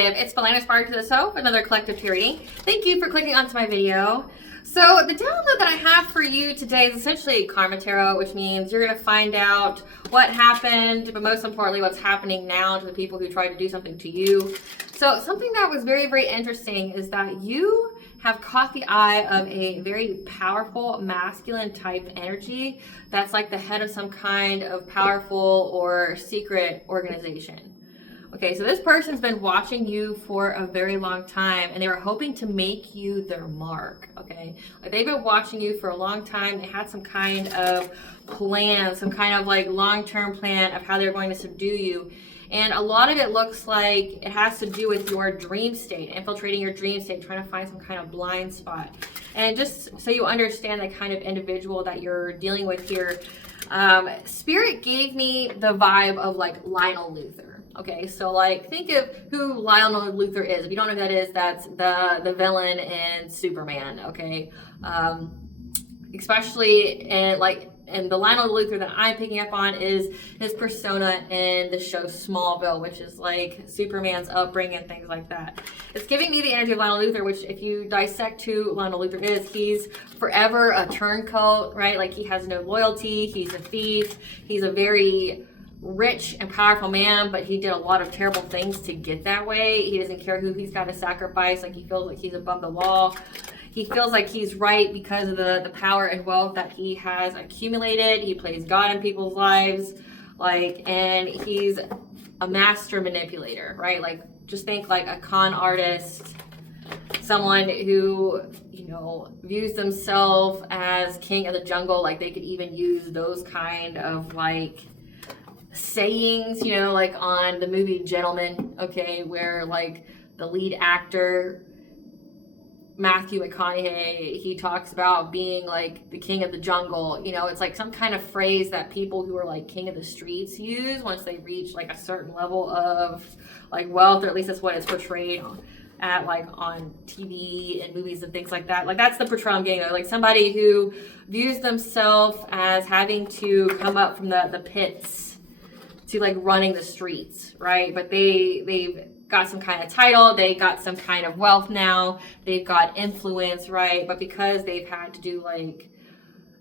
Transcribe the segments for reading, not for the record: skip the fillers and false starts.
collective, it's aspiraltotheself, another collective tarot reading. Thank you for clicking onto my video. So the download that I have for you today is essentially karmatarot, which means you're going to find out what happened, but most importantly, what's happening now to the people who tried to do something to you. So something that was very, very interesting is that you have caught the eye of a very powerful masculine type energy that's like the head of some kind of powerful or secret organization. Okay, so this person's been watching you for a very long time and they were hoping to make you their mark, okay? Like they've been watching you for a long time. They had some kind of plan, some kind of like long-term plan of how they're going to subdue you. And a lot of it looks like it has to do with your dream state, infiltrating your dream state, trying to find some kind of blind spot. And just so you understand the kind of individual that you're dealing with here, Spirit gave me the vibe of like Lionel Luthor. Okay, so like think of who Lionel Luthor is. If you don't know who that is, that's the villain in Superman. Okay, especially in the Lionel Luthor that I'm picking up on is his persona in the show Smallville, which is like Superman's upbringing and things like that. It's giving me the energy of Lionel Luthor, which if you dissect who Lionel Luthor is, he's forever a turncoat, right? Like he has no loyalty, he's a thief, he's a very rich and powerful man, but he did a lot of terrible things to get that way. He doesn't care who he's got to sacrifice. Like he feels like he's above the law. He feels like he's right because of the power and wealth that he has accumulated. He plays God in people's lives, and he's a master manipulator, right? Like just think like a con artist, someone who, views themselves as king of the jungle. Like they could even use those kind of like sayings, like on the movie Gentlemen, okay, where like the lead actor Matthew McConaughey, he talks about being like the king of the jungle. It's like some kind of phrase that people who are like king of the streets use once they reach like a certain level of like wealth, or at least that's what it's portrayed at like on TV and movies and things like that. Like that's the portrayal I'm getting, like somebody who views themselves as having to come up from the pits to like running the streets, right? But they've got some kind of title, they got some kind of wealth now, they've got influence, right? But because they've had to do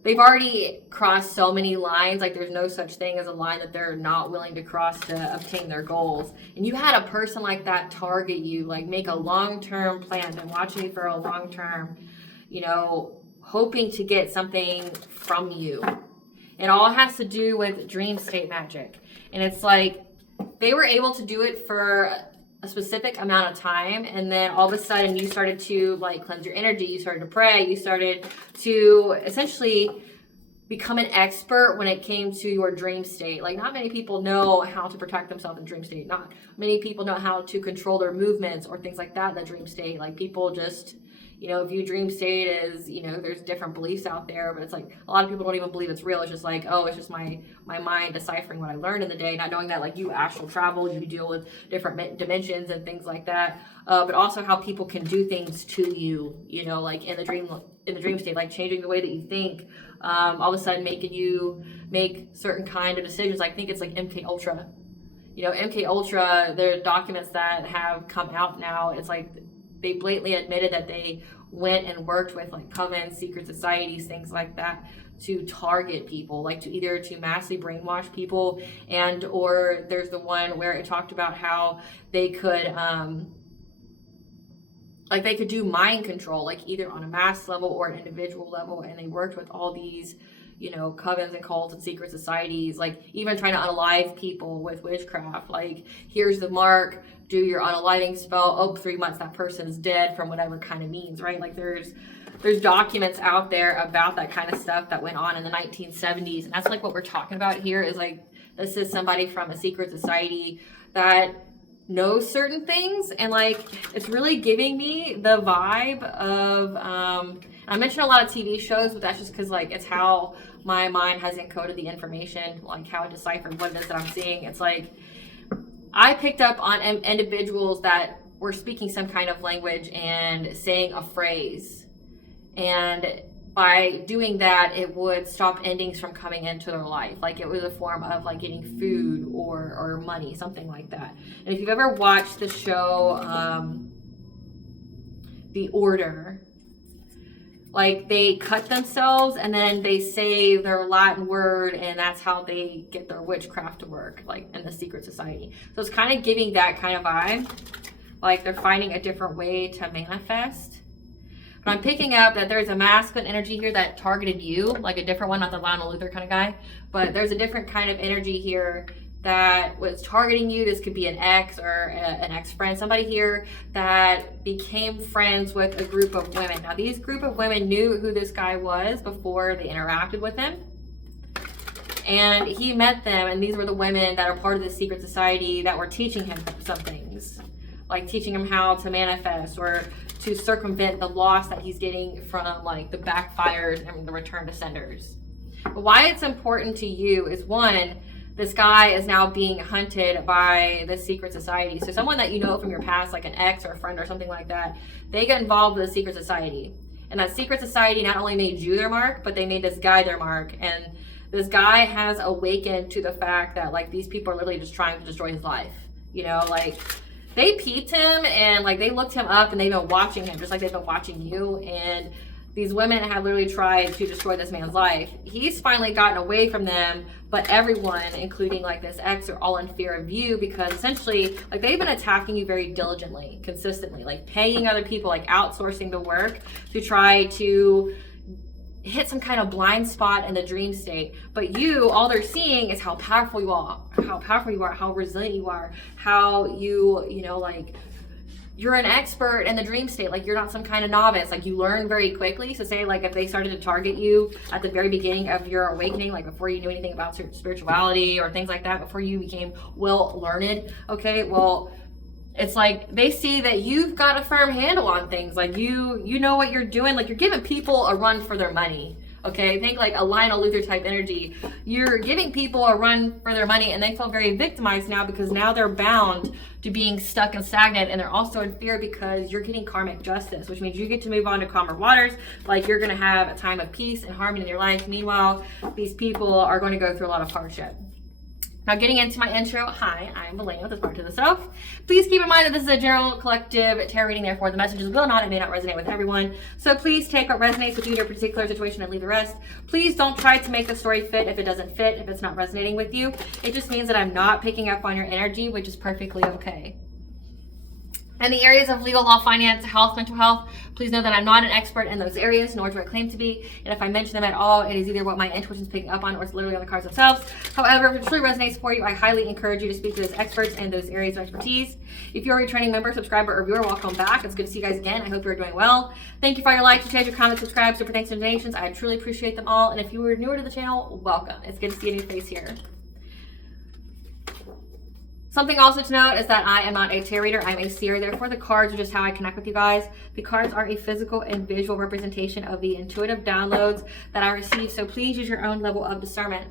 they've already crossed so many lines, like there's no such thing as a line that they're not willing to cross to obtain their goals. And you had a person like that target you, like make a long-term plan, been watching you for a long term, hoping to get something from you. It all has to do with dream state magic. And it's like they were able to do it for a specific amount of time, and then all of a sudden you started to like cleanse your energy, you started to pray, you started to essentially become an expert when it came to your dream state. Like not many people know how to protect themselves in dream state. Not many people know how to control their movements or things like that in the dream state. Like people just view dream state as, there's different beliefs out there, but it's like a lot of people don't even believe it's real. It's just like, oh, it's just my mind deciphering what I learned in the day, not knowing that like you astral travel, you deal with different dimensions and things like that. But also how people can do things to you, like in the dream state, like changing the way that you think, all of a sudden making you make certain kind of decisions. I think it's like MK Ultra. MK Ultra, there are documents that have come out now. It's like they blatantly admitted that they went and worked with like covens, secret societies, things like that to target people, like to massively brainwash people. And or there's the one where it talked about how they could they could do mind control, like either on a mass level or an individual level. And they worked with all these covens and cults and secret societies, like even trying to unalive people with witchcraft. Like, here's the mark, do your unaliving spell, oh, 3 months, that person's dead from whatever kind of means, right? Like there's documents out there about that kind of stuff that went on in the 1970s. And that's like what we're talking about here is like, this is somebody from a secret society that knows certain things. And like, it's really giving me the vibe of, I mentioned a lot of TV shows, but that's just because like it's how my mind has encoded the information, like how it deciphered what it is that I'm seeing. It's like I picked up on individuals that were speaking some kind of language and saying a phrase, and by doing that, it would stop endings from coming into their life. Like, it was a form of like getting food or money, something like that. And if you've ever watched the show, The Order, like, they cut themselves and then they say their Latin word, and that's how they get their witchcraft to work, like in the secret society. So it's kind of giving that kind of vibe, like they're finding a different way to manifest. But I'm picking up that there's a masculine energy here that targeted you, like a different one, not the Lionel Luther kind of guy, but there's a different kind of energy here that was targeting you. This could be an ex or an ex-friend, somebody here that became friends with a group of women. Now, these group of women knew who this guy was before they interacted with him. And he met them, and these were the women that are part of the secret society that were teaching him some things, like teaching him how to manifest or to circumvent the loss that he's getting from like the backfires and the return to senders. But why it's important to you is, one, this guy is now being hunted by the secret society. So someone that you know from your past, like an ex or a friend or something like that, they get involved with the secret society. And that secret society not only made you their mark, but they made this guy their mark. And this guy has awakened to the fact that like these people are literally just trying to destroy his life. You know, like, they peeped him and like they looked him up, and they've been watching him just like they've been watching you. And these women have literally tried to destroy this man's life. He's finally gotten away from them, but everyone, including like this ex, are all in fear of you, because essentially like they've been attacking you very diligently, consistently, like paying other people, like outsourcing the work to try to hit some kind of blind spot in the dream state. But you, all they're seeing is how powerful you are, how resilient you are, how you know, like, you're an expert in the dream state. Like, you're not some kind of novice. Like, you learn very quickly. So say like if they started to target you at the very beginning of your awakening, like before you knew anything about spirituality or things like that, before you became well learned, okay, well, it's like they see that you've got a firm handle on things. Like, you know what you're doing. Like, you're giving people a run for their money. Okay, think like a Lionel Luther type energy. You're giving people a run for their money, and they feel very victimized now, because now they're bound to being stuck and stagnant, and they're also in fear because you're getting karmic justice, which means you get to move on to calmer waters. Like, you're going to have a time of peace and harmony in your life. Meanwhile, these people are going to go through a lot of hardship. Now, getting into my intro, hi, I'm Elaine with aspiraltotheself. Please keep in mind that this is a general collective tarot reading, therefore the messages will not and may not resonate with everyone. So please take what resonates with you in your particular situation and leave the rest. Please don't try to make the story fit if it doesn't fit, if it's not resonating with you. It just means that I'm not picking up on your energy, which is perfectly okay. In the areas of legal, law, finance, health, mental health, please know that I'm not an expert in those areas, nor do I claim to be. And if I mention them at all, it is either what my intuition is picking up on, or it's literally on the cards themselves. However, if it truly resonates for you, I highly encourage you to speak to those experts in those areas of expertise. If you're a returning member, subscriber, or viewer, welcome back. It's good to see you guys again. I hope you're doing well. Thank you for your likes, your shares, your comments, subscribe, super thanks, and donations. I truly appreciate them all. And if you were newer to the channel, welcome. It's good to see a new face here. Something also to note is that I am not a tarot reader, I'm a seer. Therefore, the cards are just how I connect with you guys. The cards are a physical and visual representation of the intuitive downloads that I receive, so please use your own level of discernment.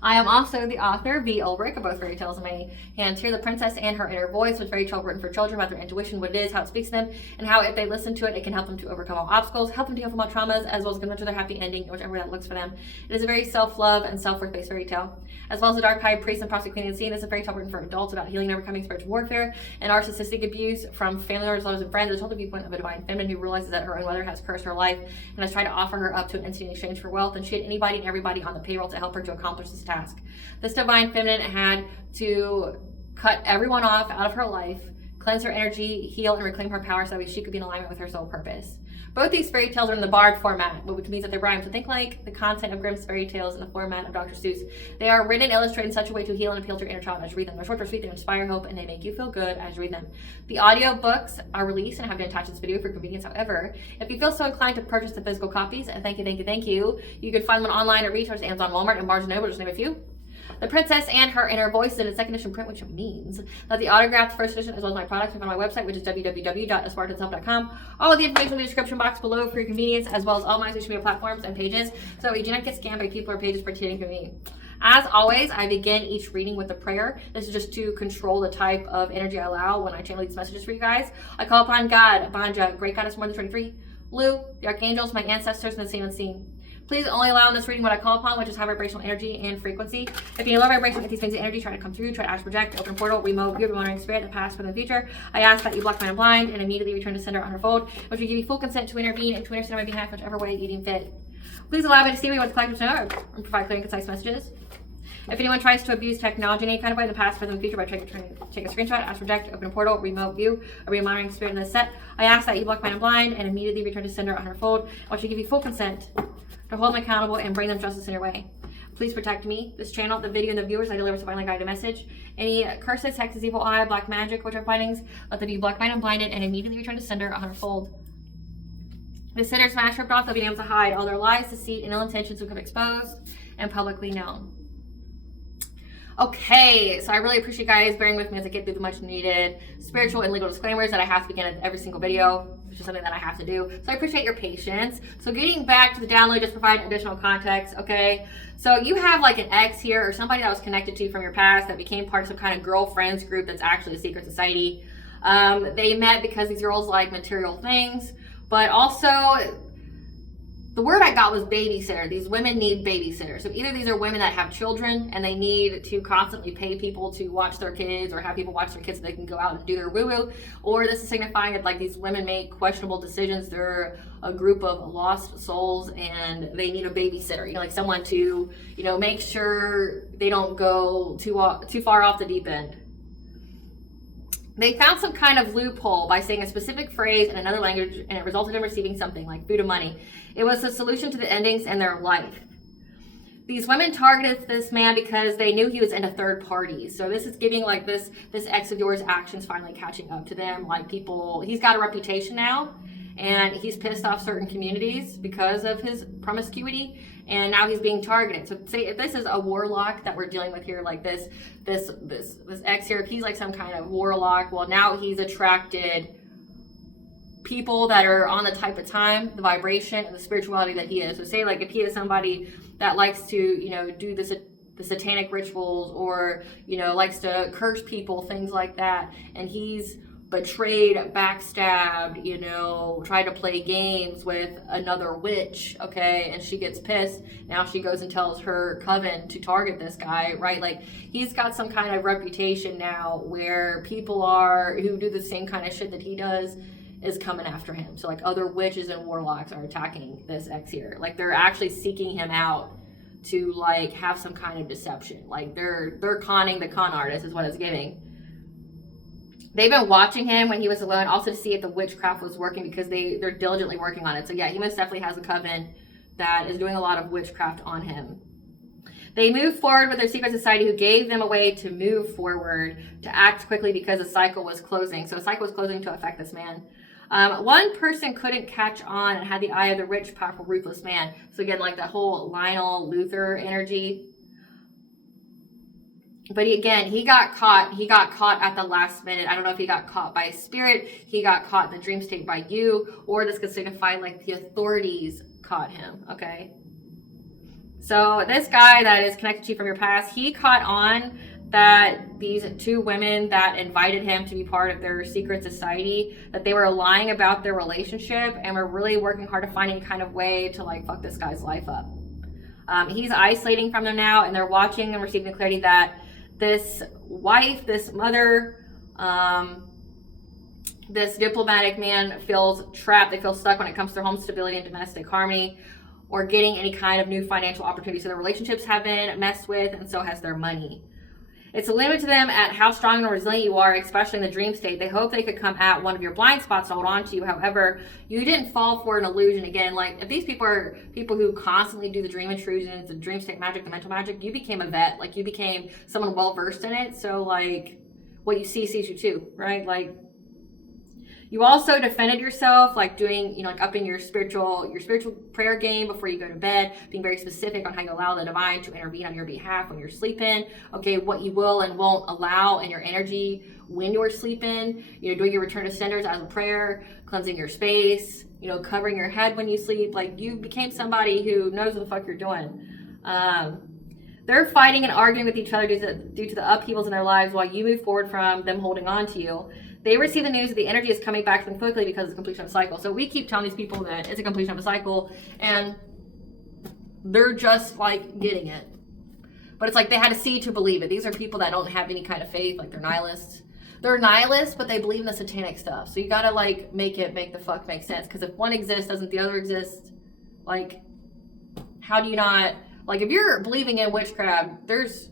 I am also the author, V. Ulrich, of both fairy tales in my hands here, The Princess and Her Inner Voice, which fairy tale written for children about their intuition, what it is, how it speaks to them, and how if they listen to it, it can help them to overcome all obstacles, help them to heal from all traumas, as well as get to their happy ending, whichever that looks for them. It is a very self-love and self-worth based fairy tale. As well as the Dark High Priest and Prostitute Queen and Scene, is a fairy tale written for adults about healing and overcoming spiritual warfare and narcissistic abuse from family members, lovers, and friends. It's told the viewpoint of a divine feminine who realizes that her own mother has cursed her life and has tried to offer her up to an entity in exchange for wealth, and she had anybody and everybody on the payroll to help her to accomplish this task. This divine feminine had to cut everyone off out of her life, cleanse her energy, heal, and reclaim her power so that she could be in alignment with her soul purpose. Both these fairy tales are in the barred format, which means that they're rhymed. So think like the content of Grimm's fairy tales in the format of Dr. Seuss. They are written and illustrated in such a way to heal and appeal to your inner child as you read them. They're short, they're sweet, they inspire hope, and they make you feel good as you read them. The audio books are released and have been attached to this video for convenience. However, if you feel so inclined to purchase the physical copies, and thank you, you can find them online at retailers, Amazon, Walmart, and Barnes & Noble, just to name a few. The Princess and Her Inner Voice is in a second edition print, which means that the autographed first edition, as well as my products, are on my website, which is www.aspiraltotheself.com. All of the information in the description box below for your convenience, as well as all my social media platforms and pages, so you do not get scammed by people or pages pretending to me. As always, I begin each reading with a prayer. This is just to control the type of energy I allow when I channel these messages for you guys. I call upon God, Banja, Great Goddess, more than 23, Lu, the archangels, my ancestors, and the seen unseen. Please only allow in this reading what I call upon, which is high vibrational energy and frequency. If you need low vibration with these things of energy, try to come through, try to ask, project, open a portal, remote, give monitoring spirit, the past, present, the future. I ask that you block my blind and immediately return to sender on her fold, which will give you full consent to intervene and to intercede on my behalf, whichever way you deem fit. Please allow me to see what the collective know and provide clear and concise messages. If anyone tries to abuse technology in any kind of way in the past, present, and future by trying to take a screenshot, ask, project, open a portal, remote view, or be a monitoring spirit in this set, I ask that you block my blind and immediately return to sender on her fold, which will give you full consent to hold them accountable and bring them justice in your way. Please protect me, this channel, the video, and the viewers. I deliver a divinely guided message. Any curses, hexes, evil eye, black magic, witchcraft findings, let them be blocked, blind, and blinded, and immediately return to sender on her fold. The sinners smash ripped off, they'll be able to hide all their lies, deceit, and ill intentions will become exposed and publicly known. Okay, so I really appreciate you guys bearing with me as I get through the much needed spiritual and legal disclaimers that I have to begin at every single video, which is something that I have to do. So I appreciate your patience. So getting back to the download, just provide additional context, okay? So you have like an ex here or somebody that was connected to you from your past that became part of some kind of girlfriends group that's actually a secret society. They met because these girls like material things, but also the word I got was babysitter. These women need babysitters. So either these are women that have children and they need to constantly pay people to watch their kids or have people watch their kids so they can go out and do their woo-woo, or this is signifying that like these women make questionable decisions. They're a group of lost souls and they need a babysitter, you know, like someone to, you know, make sure they don't go too far off the deep end. They found some kind of loophole by saying a specific phrase in another language, and it resulted in receiving something like food and money. It was a solution to the endings in their life. These women targeted this man because they knew he was into third parties. So this is giving like this ex of yours actions finally catching up to them. Like people, he's got a reputation now, and he's pissed off certain communities because of his promiscuity, and now he's being targeted. So say if this is a warlock that we're dealing with here, like this ex here, if he's like some kind of warlock, well now he's attracted people that are on the type of time, the vibration, and the spirituality that he is. So say like if he is somebody that likes to, you know, do the satanic rituals, or, you know, likes to curse people, things like that, and he's betrayed, backstabbed, you know, tried to play games with another witch, okay, and she gets pissed. Now she goes and tells her coven to target this guy, right? Like he's got some kind of reputation now where people who do the same kind of shit that he does is coming after him. So like other witches and warlocks are attacking this ex here. Like they're actually seeking him out to like have some kind of deception. Like they're conning the con artist is what it's giving. They've been watching him when he was alone, also to see if the witchcraft was working, because they're diligently working on it. So yeah, he most definitely has a coven that is doing a lot of witchcraft on him. They moved forward with their secret society, who gave them a way to move forward, to act quickly because the cycle was closing. So a cycle was closing to affect this man. One person couldn't catch on and had the eye of the rich, powerful, ruthless man. So again, like that whole Lionel Luther energy. But he got caught. He got caught at the last minute. I don't know if he got caught by a spirit, he got caught in the dream state by you, or this could signify like the authorities caught him, okay? So this guy that is connected to you from your past, he caught on that these two women that invited him to be part of their secret society, that they were lying about their relationship and were really working hard to find any kind of way to like fuck this guy's life up. He's isolating from them now, and they're watching and receiving the clarity that this wife, this mother, this diplomatic man feels trapped. They feel stuck when it comes to home stability and domestic harmony, or getting any kind of new financial opportunity. So their relationships have been messed with, and so has their money. It's a limit to them at how strong and resilient you are, especially in the dream state. They hope they could come at one of your blind spots to hold on to you. However, you didn't fall for an illusion. Again, like if these people are people who constantly do the dream intrusions, the dream state magic, the mental magic, you became a vet. Like you became someone well versed in it. So like what you see sees you too, right? Like you also defended yourself, like doing, you know, like upping your spiritual prayer game before you go to bed, being very specific on how you allow the divine to intervene on your behalf when you're sleeping. Okay, what you will and won't allow in your energy when you're sleeping. You know, doing your return to senders as a prayer, cleansing your space, you know, covering your head when you sleep. Like you became somebody who knows what the fuck you're doing. They're fighting and arguing with each other due to the upheavals in their lives while you move forward from them holding on to you. They receive the news that the energy is coming back to them quickly because it's completion of a cycle. So we keep telling these people that it's a completion of a cycle, and they're just like getting it. But it's like they had to see to believe it. These are people that don't have any kind of faith, like they're nihilists. They're nihilists, but they believe in the satanic stuff. So you gotta like make the fuck make sense. Because if one exists, doesn't the other exist? Like, how do you not, like if you're believing in witchcraft, there's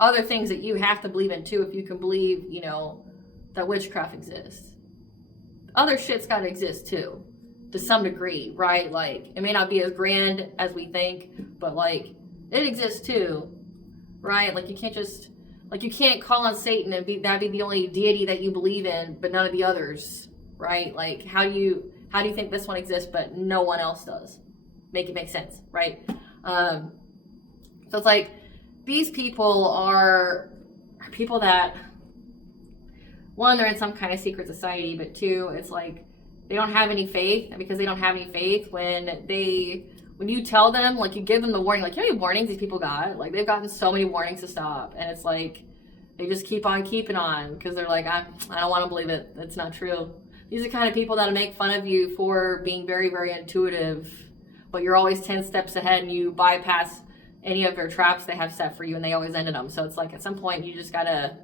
other things that you have to believe in too if you can believe, you know, that witchcraft exists. Other shit's gotta exist too, to some degree, right? Like, it may not be as grand as we think, but like, it exists too. Right? Like you can't just, like you can't call on Satan and that'd be the only deity that you believe in, but none of the others, right? Like how do you think this one exists but no one else does? Make it make sense, right? So it's like these people are people that, one, they're in some kind of secret society, but two, it's like they don't have any faith, and because they don't have any faith, when you tell them, like you give them the warning, like you know how many warnings these people got? Like they've gotten so many warnings to stop, and it's like they just keep on keeping on because they're like, I don't want to believe it. That's not true. These are the kind of people that'll make fun of you for being very, very intuitive, but you're always 10 steps ahead and you bypass any of their traps they have set for you, and they always ended them. So it's like at some point you just gotta,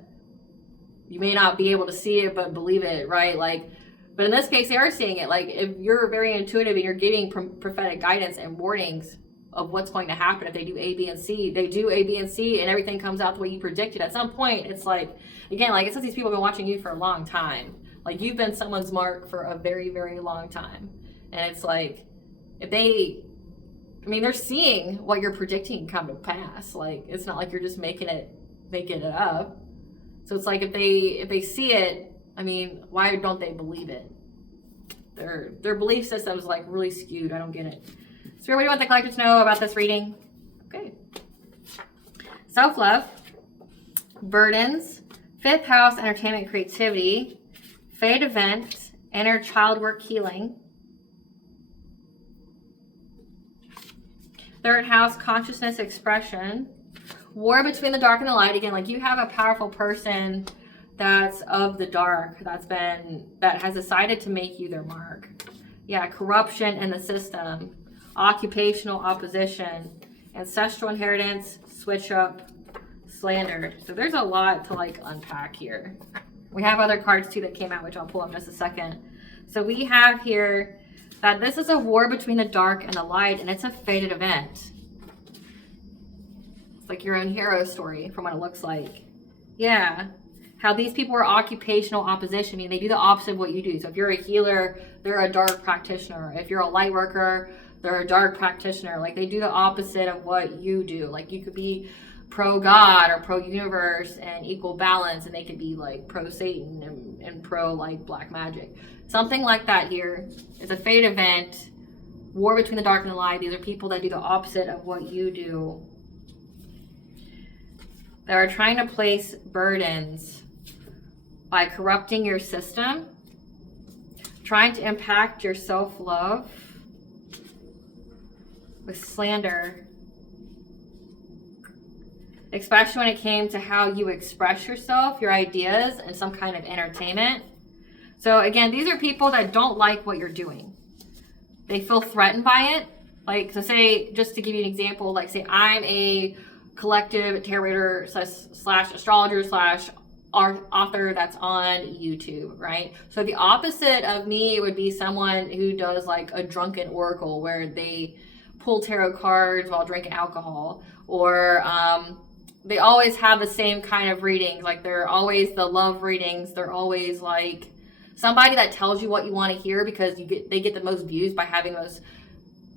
you may not be able to see it, but believe it, right? Like, but in this case, they are seeing it. Like, if you're very intuitive and you're getting prophetic guidance and warnings of what's going to happen, if they do A, B, and C, they do A, B, and C, and everything comes out the way you predicted. At some point, it's like, again, like it says these people have been watching you for a long time. Like, you've been someone's mark for a very, very long time. And it's like, if they, I mean, they're seeing what you're predicting come to pass. Like, it's not like you're just making it up. So it's like, if they see it, I mean, why don't they believe it? Their belief system's like really skewed. I don't get it. So what do you want the collective to know about this reading? Okay. Self-love, burdens, 5th house, entertainment, creativity, fate event, inner child work healing, 3rd house, consciousness expression, war between the dark and the light. Again, like you have a powerful person that's of the dark, that has decided to make you their mark. Yeah, corruption in the system, occupational opposition, ancestral inheritance, switch up, slander. So there's a lot to like unpack here. We have other cards too that came out, which I'll pull up in just a second. So we have here that this is a war between the dark and the light, and it's a fated event. It's like your own hero story from what it looks like. Yeah. How these people are occupational opposition. I mean, they do the opposite of what you do. So if you're a healer, they're a dark practitioner. If you're a light worker, they're a dark practitioner. Like, they do the opposite of what you do. Like, you could be pro-God or pro-universe and equal balance, and they could be, like, pro-Satan and pro, like, black magic. Something like that here. It's a fate event. War between the dark and the light. These are people that do the opposite of what you do. They are trying to place burdens by corrupting your system, trying to impact your self-love with slander, especially when it came to how you express yourself, your ideas, and some kind of entertainment. So again, these are people that don't like what you're doing. They feel threatened by it. Like, so say, just to give you an example, like say I'm a collective tarot reader slash astrologer slash author that's on YouTube, right? So the opposite of me would be someone who does like a drunken oracle where they pull tarot cards while drinking alcohol, or they always have the same kind of readings. Like they're always the love readings. They're always like somebody that tells you what you want to hear because they get the most views by having the most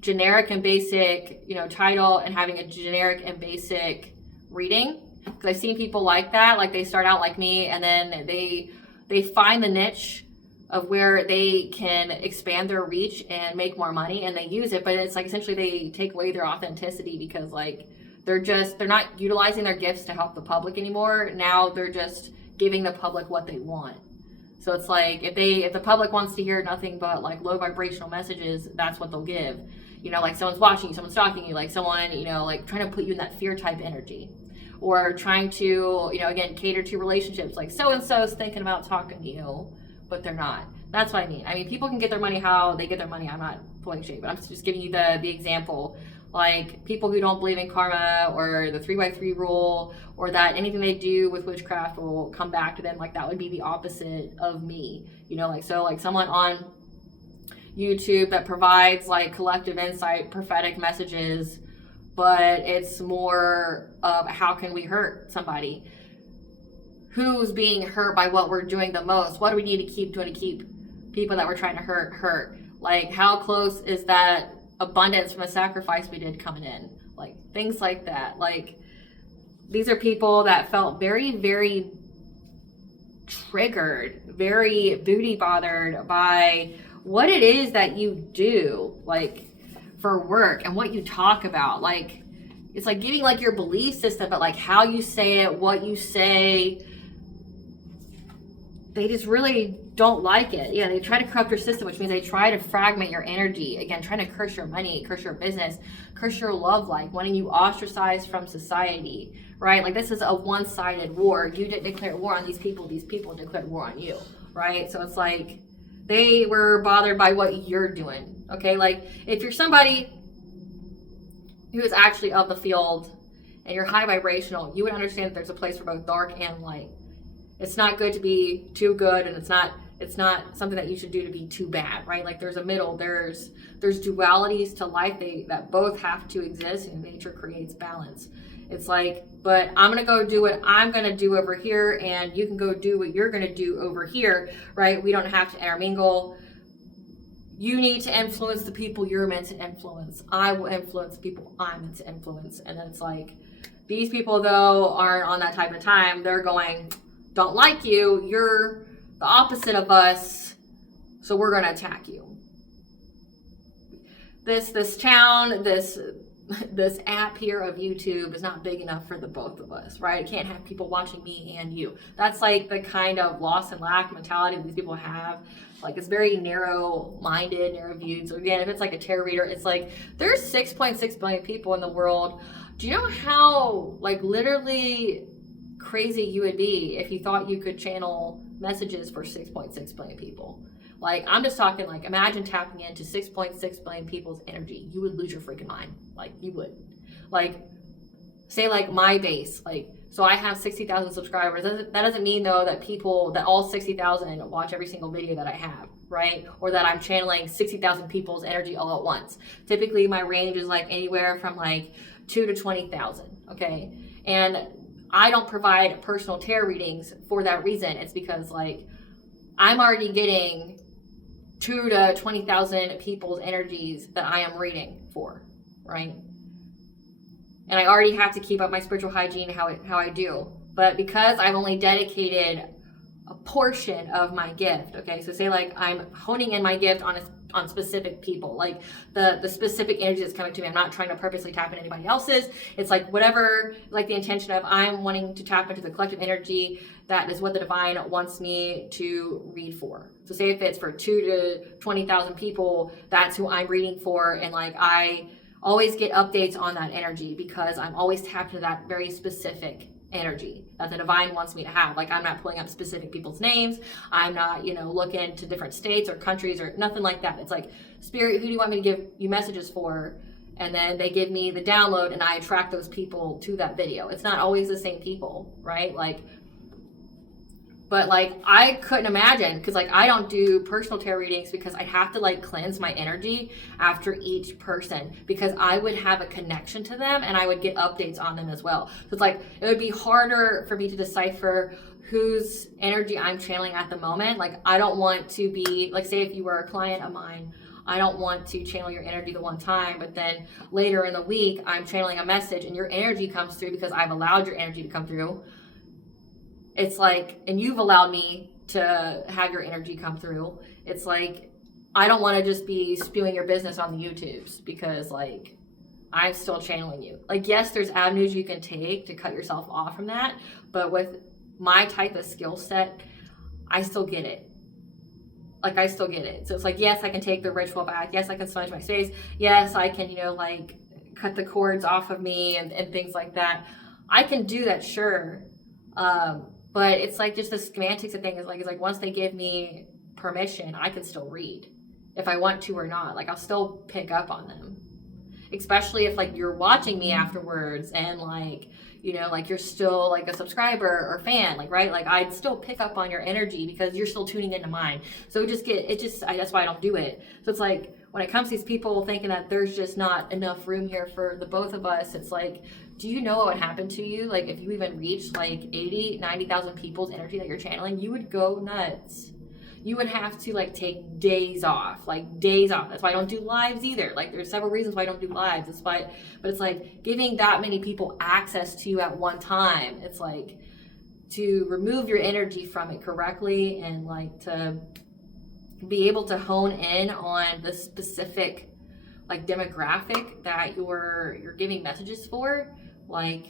generic and basic, you know, title and having a generic and basic reading. Because I've seen people like that, like they start out like me and then they find the niche of where they can expand their reach and make more money, and they use it, but it's like essentially they take away their authenticity because like they're not utilizing their gifts to help the public anymore. Now they're just giving the public what they want. So it's like if the public wants to hear nothing but like low vibrational messages, that's what they'll give. You know, like someone's watching you, someone's stalking you, like someone, you know, like trying to put you in that fear type energy. Or trying to, you know, again, cater to relationships. Like so-and-so's thinking about talking to you. but they're not. That's what I mean. I mean, people can get their money how they get their money. I'm not pulling shade, but I'm just giving you the example. Like people who don't believe in karma or the 3x3 rule, or that anything they do with witchcraft will come back to them, like that would be the opposite of me. You know, like, so like someone on YouTube that provides like collective insight, prophetic messages, but it's more of how can we hurt somebody? Who's being hurt by what we're doing the most? What do we need to keep doing to keep people that we're trying to hurt? Like, how close is that abundance from the sacrifice we did coming in? Like, things like that. Like, these are people that felt very, very triggered, very booty bothered by what it is that you do, like, for work and what you talk about. Like, it's like giving like your belief system, but like how you say it, what you say, they just really don't like it. Yeah, they try to corrupt your system, which means they try to fragment your energy. Again, trying to curse your money, curse your business, curse your love life, wanting you ostracized from society, right? Like this is a one-sided war. You didn't declare war on these people declared war on you, right? So it's like they were bothered by what you're doing, okay? Like if you're somebody who is actually of the field and you're high vibrational, you would understand that there's a place for both dark and light. It's not good to be too good, and it's not something that you should do to be too bad, right? Like there's a middle, there's dualities to life that both have to exist, and nature creates balance. It's like, but I'm gonna go do what I'm gonna do over here, and you can go do what you're gonna do over here, right? We don't have to intermingle. You need to influence the people you're meant to influence. I will influence the people I'm meant to influence. And then it's like, these people though aren't on that type of time. They're going, don't like you, you're the opposite of us, so we're gonna attack you. This town, this app here of YouTube is not big enough for the both of us, right? It can't have people watching me and you. That's like the kind of loss and lack mentality these people have. Like it's very narrow-minded, narrow-viewed. So again, if it's like a tarot reader, it's like there's 6.6 billion people in the world. Do you know how like literally crazy you would be if you thought you could channel messages for 6.6 billion people? Like, I'm just talking, like, imagine tapping into 6.6 billion people's energy. You would lose your freaking mind. Like, you would. Like, say, like, my base. Like, so I have 60,000 subscribers. That doesn't mean, though, that all 60,000 watch every single video that I have, right? Or that I'm channeling 60,000 people's energy all at once. Typically, my range is, like, anywhere from, like, 2 to 20,000, okay? And I don't provide personal tarot readings for that reason. It's because, like, I'm already getting 2 to 20,000 people's energies that I am reading for, right? And I already have to keep up my spiritual hygiene how I do. But because I've only dedicated a portion of my gift, okay? So say like I'm honing in my gift on specific people, like the specific energy that's coming to me. I'm not trying to purposely tap into anybody else's. It's like whatever, like the intention of I'm wanting to tap into the collective energy. That is what the divine wants me to read for. So say if it's for 2 to 20,000 people, that's who I'm reading for. And like I always get updates on that energy because I'm always tapped into that very specific energy that the divine wants me to have. Like I'm not pulling up specific people's names. I'm not, looking to different states or countries or nothing like that. It's like, Spirit, who do you want me to give you messages for? And then they give me the download and I attract those people to that video. It's not always the same people, right? But I couldn't imagine, because I don't do personal tarot readings because I'd have to cleanse my energy after each person, because I would have a connection to them and I would get updates on them as well. So it's it would be harder for me to decipher whose energy I'm channeling at the moment. I don't want to be, say if you were a client of mine, I don't want to channel your energy the one time, but then later in the week I'm channeling a message and your energy comes through because I've allowed your energy to come through. It's and you've allowed me to have your energy come through. It's I don't want to just be spewing your business on the YouTubes because I'm still channeling you. Yes, there's avenues you can take to cut yourself off from that, but with my type of skill set, I still get it. I still get it. So it's yes, I can take the ritual back. Yes, I can smudge my face. Yes, I can, cut the cords off of me and things like that. I can do that, sure. But it's just the semantics of things. It's once they give me permission, I can still read if I want to or not. Like, I'll still pick up on them, especially if like you're watching me afterwards and like, you know, like you're still like a subscriber or fan, like, right? Like, I'd still pick up on your energy because you're still tuning into mine. So that's why I don't do it. So it's like, when it comes to these people thinking that there's just not enough room here for the both of us, it's like, do you know what would happen to you? Like, if you even reached like 80, 90,000 people's energy that you're channeling, you would go nuts. You would have to like take days off, like days off. That's why I don't do lives either. Like, there's several reasons why I don't do lives. But it's like giving that many people access to you at one time. It's like to remove your energy from it correctly and like to be able to hone in on the specific like demographic that you're giving messages for. Like,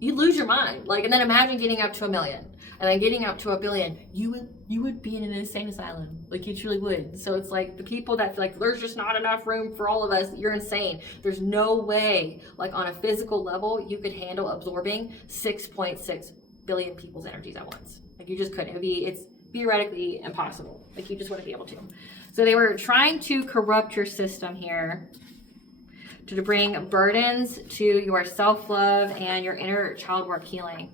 you lose your mind. Like, and then imagine getting up to 1 million and then getting up to 1 billion. You would be in an insane asylum. Like, you truly would. So it's like the people that feel like there's just not enough room for all of us, you're insane. There's no way, like on a physical level, you could handle absorbing 6.6 billion people's energies at once. Like, you just couldn't. It's theoretically impossible. Like, you just wouldn't be able to. So they were trying to corrupt your system here to bring burdens to your self-love and your inner child work healing.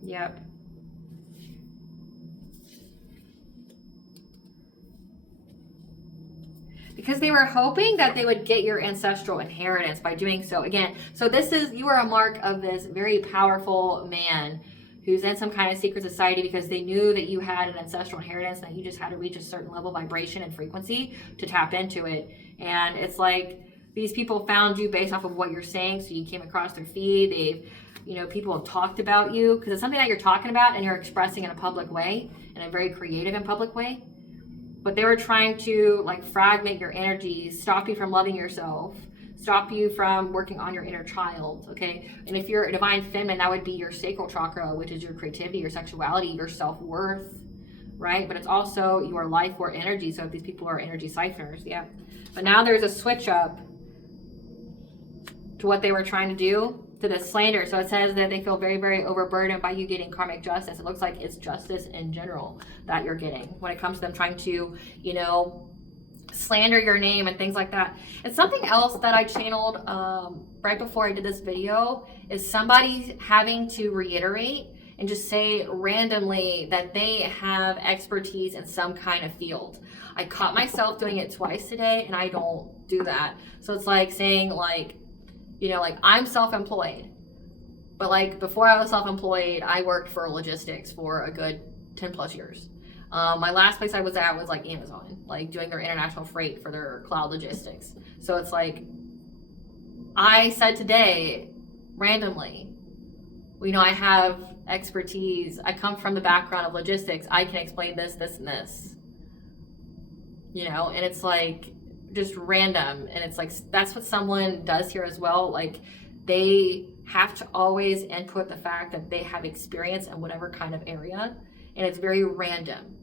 Yep. Because they were hoping that they would get your ancestral inheritance by doing so. Again, so you are a mark of this very powerful man who's in some kind of secret society because they knew that you had an ancestral inheritance and that you just had to reach a certain level of vibration and frequency to tap into it. And it's like these people found you based off of what you're saying. So you came across their feed. People have talked about you because it's something that you're talking about and you're expressing in a public way, in a very creative and public way. But they were trying to like fragment your energies, stop you from loving yourself, stop you from working on your inner child, okay? And if you're a divine feminine, that would be your sacral chakra, which is your creativity, your sexuality, your self-worth, right? But it's also your life or energy. So if these people are energy siphoners, yeah. But now there's a switch up to what they were trying to do to the slander. So it says that they feel very, very overburdened by you getting karmic justice. It looks like it's justice in general that you're getting when it comes to them trying to, slander your name and things like that. And something else that I channeled right before I did this video is somebody having to reiterate and just say randomly that they have expertise in some kind of field. I caught myself doing it twice today and I don't do that. So it's like saying I'm self-employed, but like before I was self-employed, I worked for logistics for a good 10 plus years. My last place I was at was like Amazon, like doing their international freight for their cloud logistics. So it's like, I said today, randomly, I have expertise. I come from the background of logistics. I can explain this, this, and this. And it's like just random. And it's like, that's what someone does here as well. Like, they have to always input the fact that they have experience in whatever kind of area. And it's very random.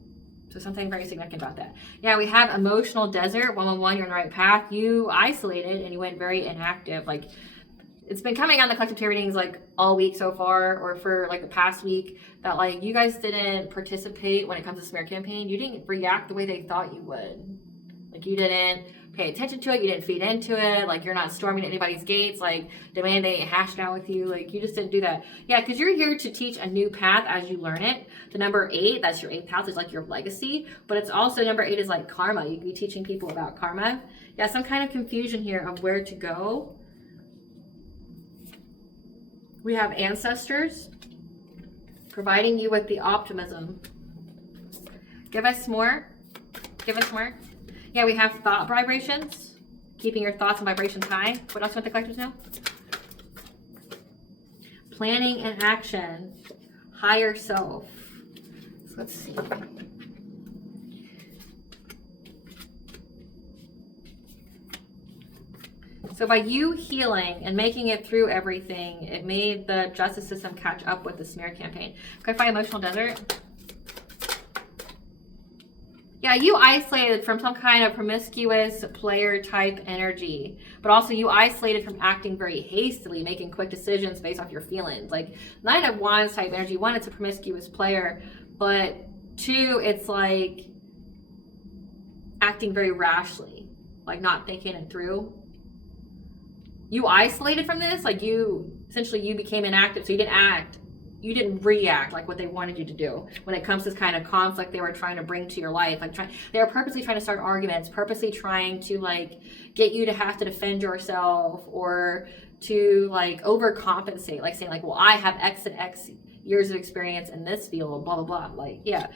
So something very significant about that. Yeah, we have emotional desert, 111, you're on the right path. You isolated and you went very inactive. Like, it's been coming on the collective tarot readings like all week so far, or for like the past week, that like you guys didn't participate when it comes to smear campaign. You didn't react the way they thought you would. Like, you didn't pay attention to it, you didn't feed into it, like you're not storming anybody's gates, like demanding they hash it out with you, like you just didn't do that. Yeah, because you're here to teach a new path as you learn it. The number 8, that's your 8th house, is like your legacy, but it's also, number 8 is like karma. You could be teaching people about karma. Yeah, some kind of confusion here of where to go. We have ancestors providing you with the optimism. Give us more. Give us more. Yeah, we have thought vibrations, keeping your thoughts and vibrations high. What else do the collectives know? Planning and action, higher self. So let's see. So by you healing and making it through everything, it made the justice system catch up with the smear campaign. Clarify emotional desert. Yeah, you isolated from some kind of promiscuous player type energy, but also you isolated from acting very hastily, making quick decisions based off your feelings. Like Nine of Wands type energy, one, it's a promiscuous player, but two, it's like acting very rashly, like not thinking it through. You isolated from this, like you became inactive, so you didn't act. You didn't react like what they wanted you to do when it comes to this kind of conflict they were trying to bring to your life. Like they were purposely trying to start arguments, purposely trying to like get you to have to defend yourself or to like overcompensate, like saying like, well, I have X and X years of experience in this field, blah, blah, blah. Like, yeah.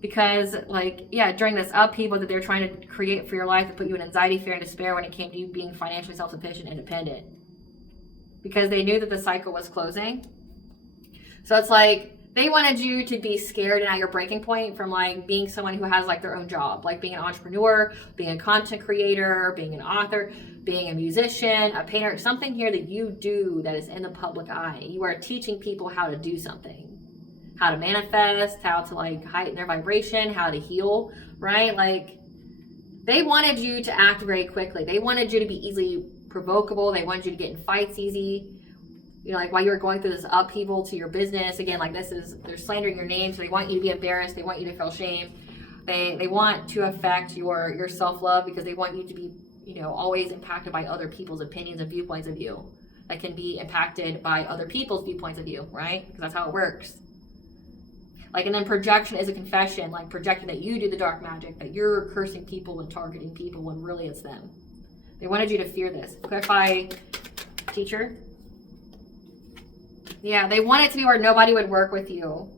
Because like, yeah, during this upheaval that they're trying to create for your life to put you in anxiety, fear, and despair when it came to you being financially self-sufficient, independent. Because they knew that the cycle was closing. So it's like they wanted you to be scared and at your breaking point from like being someone who has like their own job, like being an entrepreneur, being a content creator, being an author, being a musician, a painter, something here that you do that is in the public eye. You are teaching people how to do something, how to manifest, how to like heighten their vibration, how to heal, right? Like they wanted you to act very quickly. They wanted you to be easily provocable. They wanted you to get in fights easy. You know, like while you were going through this upheaval to your business, again, like they're slandering your name, so they want you to be embarrassed, they want you to feel shame. They want to affect your self-love because they want you to be, you know, always impacted by other people's opinions and viewpoints of you that can be impacted by other people's viewpoints of you, right? Because that's how it works. Like, and then projection is a confession, like projecting that you do the dark magic, that you're cursing people and targeting people when really it's them. They wanted you to fear this. Clarify, teacher. Yeah, they want it to be where nobody would work with you.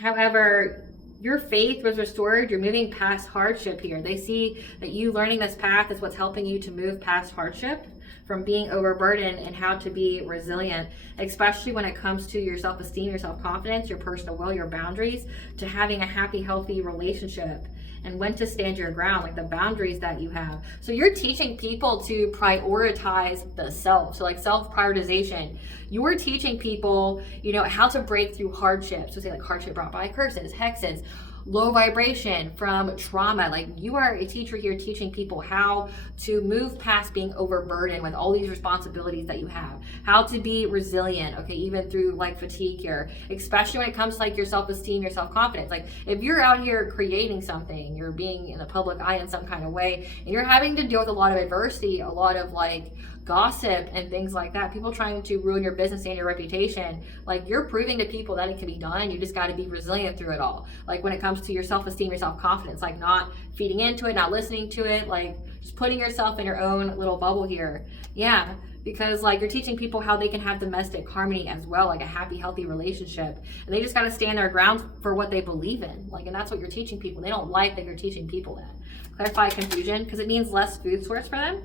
However, your faith was restored. You're moving past hardship here. They see that you learning this path is what's helping you to move past hardship, from being overburdened, and how to be resilient, especially when it comes to your self-esteem, your self-confidence, your personal will, your boundaries, to having a happy, healthy relationship, and when to stand your ground, like the boundaries that you have. So you're teaching people to prioritize the self. So like self-prioritization. You're teaching people, you know, how to break through hardship. So say like hardship brought by curses, hexes, low vibration from trauma. Like you are a teacher here teaching people how to move past being overburdened with all these responsibilities that you have, how to be resilient, okay, even through like fatigue here, especially when it comes to like your self-esteem, your self-confidence. Like if you're out here creating something, you're being in the public eye in some kind of way, and you're having to deal with a lot of adversity, a lot of like gossip and things like that, people trying to ruin your business and your reputation, like you're proving to people that it can be done. You just got to be resilient through it all. Like when it comes to your self-esteem, your self-confidence, like not feeding into it, not listening to it, like just putting yourself in your own little bubble here. Yeah, because like you're teaching people how they can have domestic harmony as well, like a happy, healthy relationship, and they just got to stand their ground for what they believe in. Like, and that's what you're teaching people. They don't like that you're teaching people that. Clarify confusion, because it means less food source for them.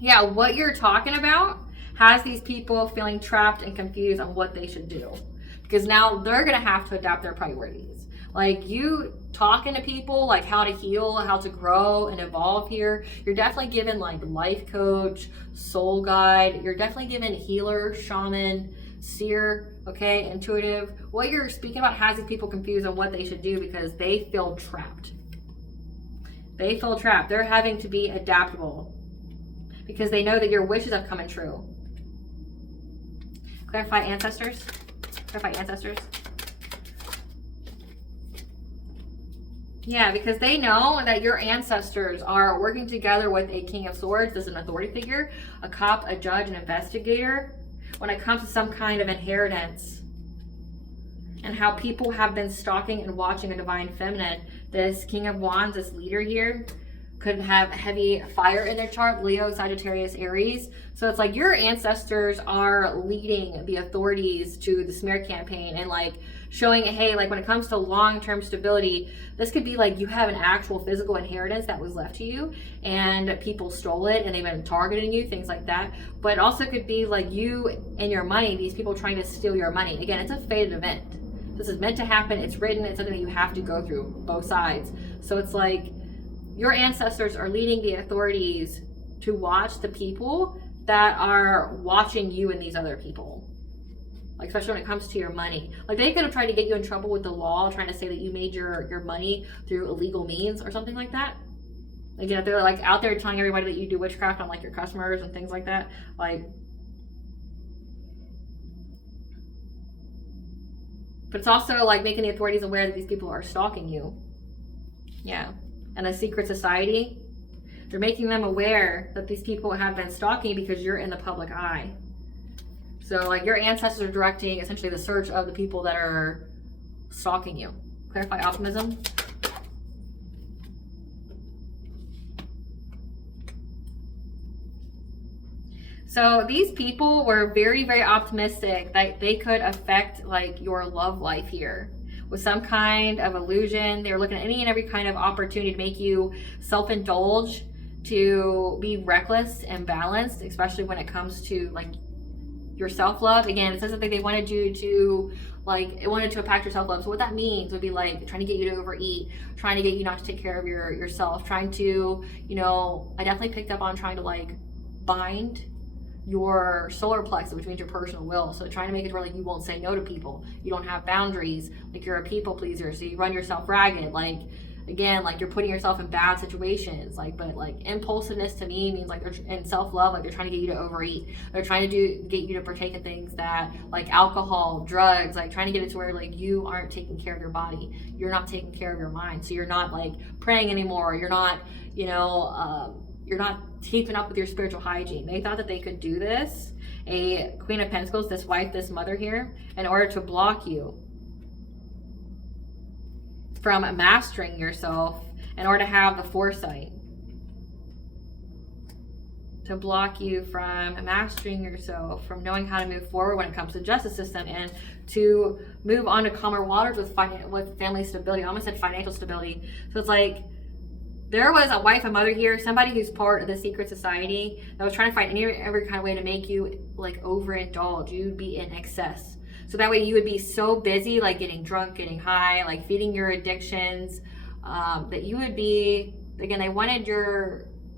Yeah, what you're talking about has these people feeling trapped and confused on what they should do, because now they're going to have to adapt their priorities. Like you talking to people like how to heal, how to grow and evolve here, you're definitely given like life coach, soul guide, you're definitely given healer, shaman, seer, okay, intuitive. What you're speaking about has these people confused on what they should do because they feel trapped. They feel trapped. They're having to be adaptable because they know that your wishes have come in true. Clarify ancestors. Clarify ancestors. Yeah, because they know that your ancestors are working together with a King of Swords. This is an authority figure, a cop, a judge, an investigator, when it comes to some kind of inheritance and how people have been stalking and watching a divine feminine. This King of Wands, this leader here, could have heavy fire in their chart, Leo, Sagittarius, Aries. So it's like your ancestors are leading the authorities to the smear campaign and like showing, hey, like when it comes to long-term stability, this could be like you have an actual physical inheritance that was left to you and people stole it and they've been targeting you, things like that. But it also could be like you and your money, these people trying to steal your money. Again, it's a fated event. This is meant to happen. It's written. It's something that you have to go through, both sides. So it's like your ancestors are leading the authorities to watch the people that are watching you and these other people. Like, especially when it comes to your money. Like, they could have tried to get you in trouble with the law, trying to say that you made your money through illegal means or something like that. Like, you know, they're like out there telling everybody that you do witchcraft on like your customers and things like that. Like, but it's also like making the authorities aware that these people are stalking you. Yeah. And a secret society, they're making them aware that these people have been stalking because you're in the public eye. So like your ancestors are directing essentially the search of the people that are stalking you. Clarify optimism. So these people were very, very optimistic that they could affect like your love life here with some kind of illusion. They were looking at any and every kind of opportunity to make you self-indulge, to be reckless and balanced, especially when it comes to like your self-love. Again, it says that they wanted you to like, it wanted to impact your self-love. So what that means would be like trying to get you to overeat, trying to get you not to take care of yourself, trying to, you know, I definitely picked up on trying to like bind your solar plexus, which means your personal will. So trying to make it where like you won't say no to people, you don't have boundaries, like you're a people pleaser, so you run yourself ragged. Like, again, like you're putting yourself in bad situations. Like, but like impulsiveness to me means like they're in self-love, like they're trying to get you to overeat, they're trying to get you to partake in things that like alcohol, drugs, like trying to get it to where like you aren't taking care of your body, you're not taking care of your mind, so you're not like praying anymore, you're not, you know, you're not keeping up with your spiritual hygiene. They thought that they could do this, a Queen of Pentacles, this wife, this mother here, in order to block you from mastering yourself, in order to have the foresight to block you from mastering yourself, from knowing how to move forward when it comes to the justice system, and to move on to calmer waters with family stability. I almost said financial stability. So it's like, there was a wife and mother here, somebody who's part of the secret society that was trying to find every kind of way to make you like overindulge. You'd be in excess. So that way you would be so busy, like getting drunk, getting high, like feeding your addictions, that you would be, again, they wanted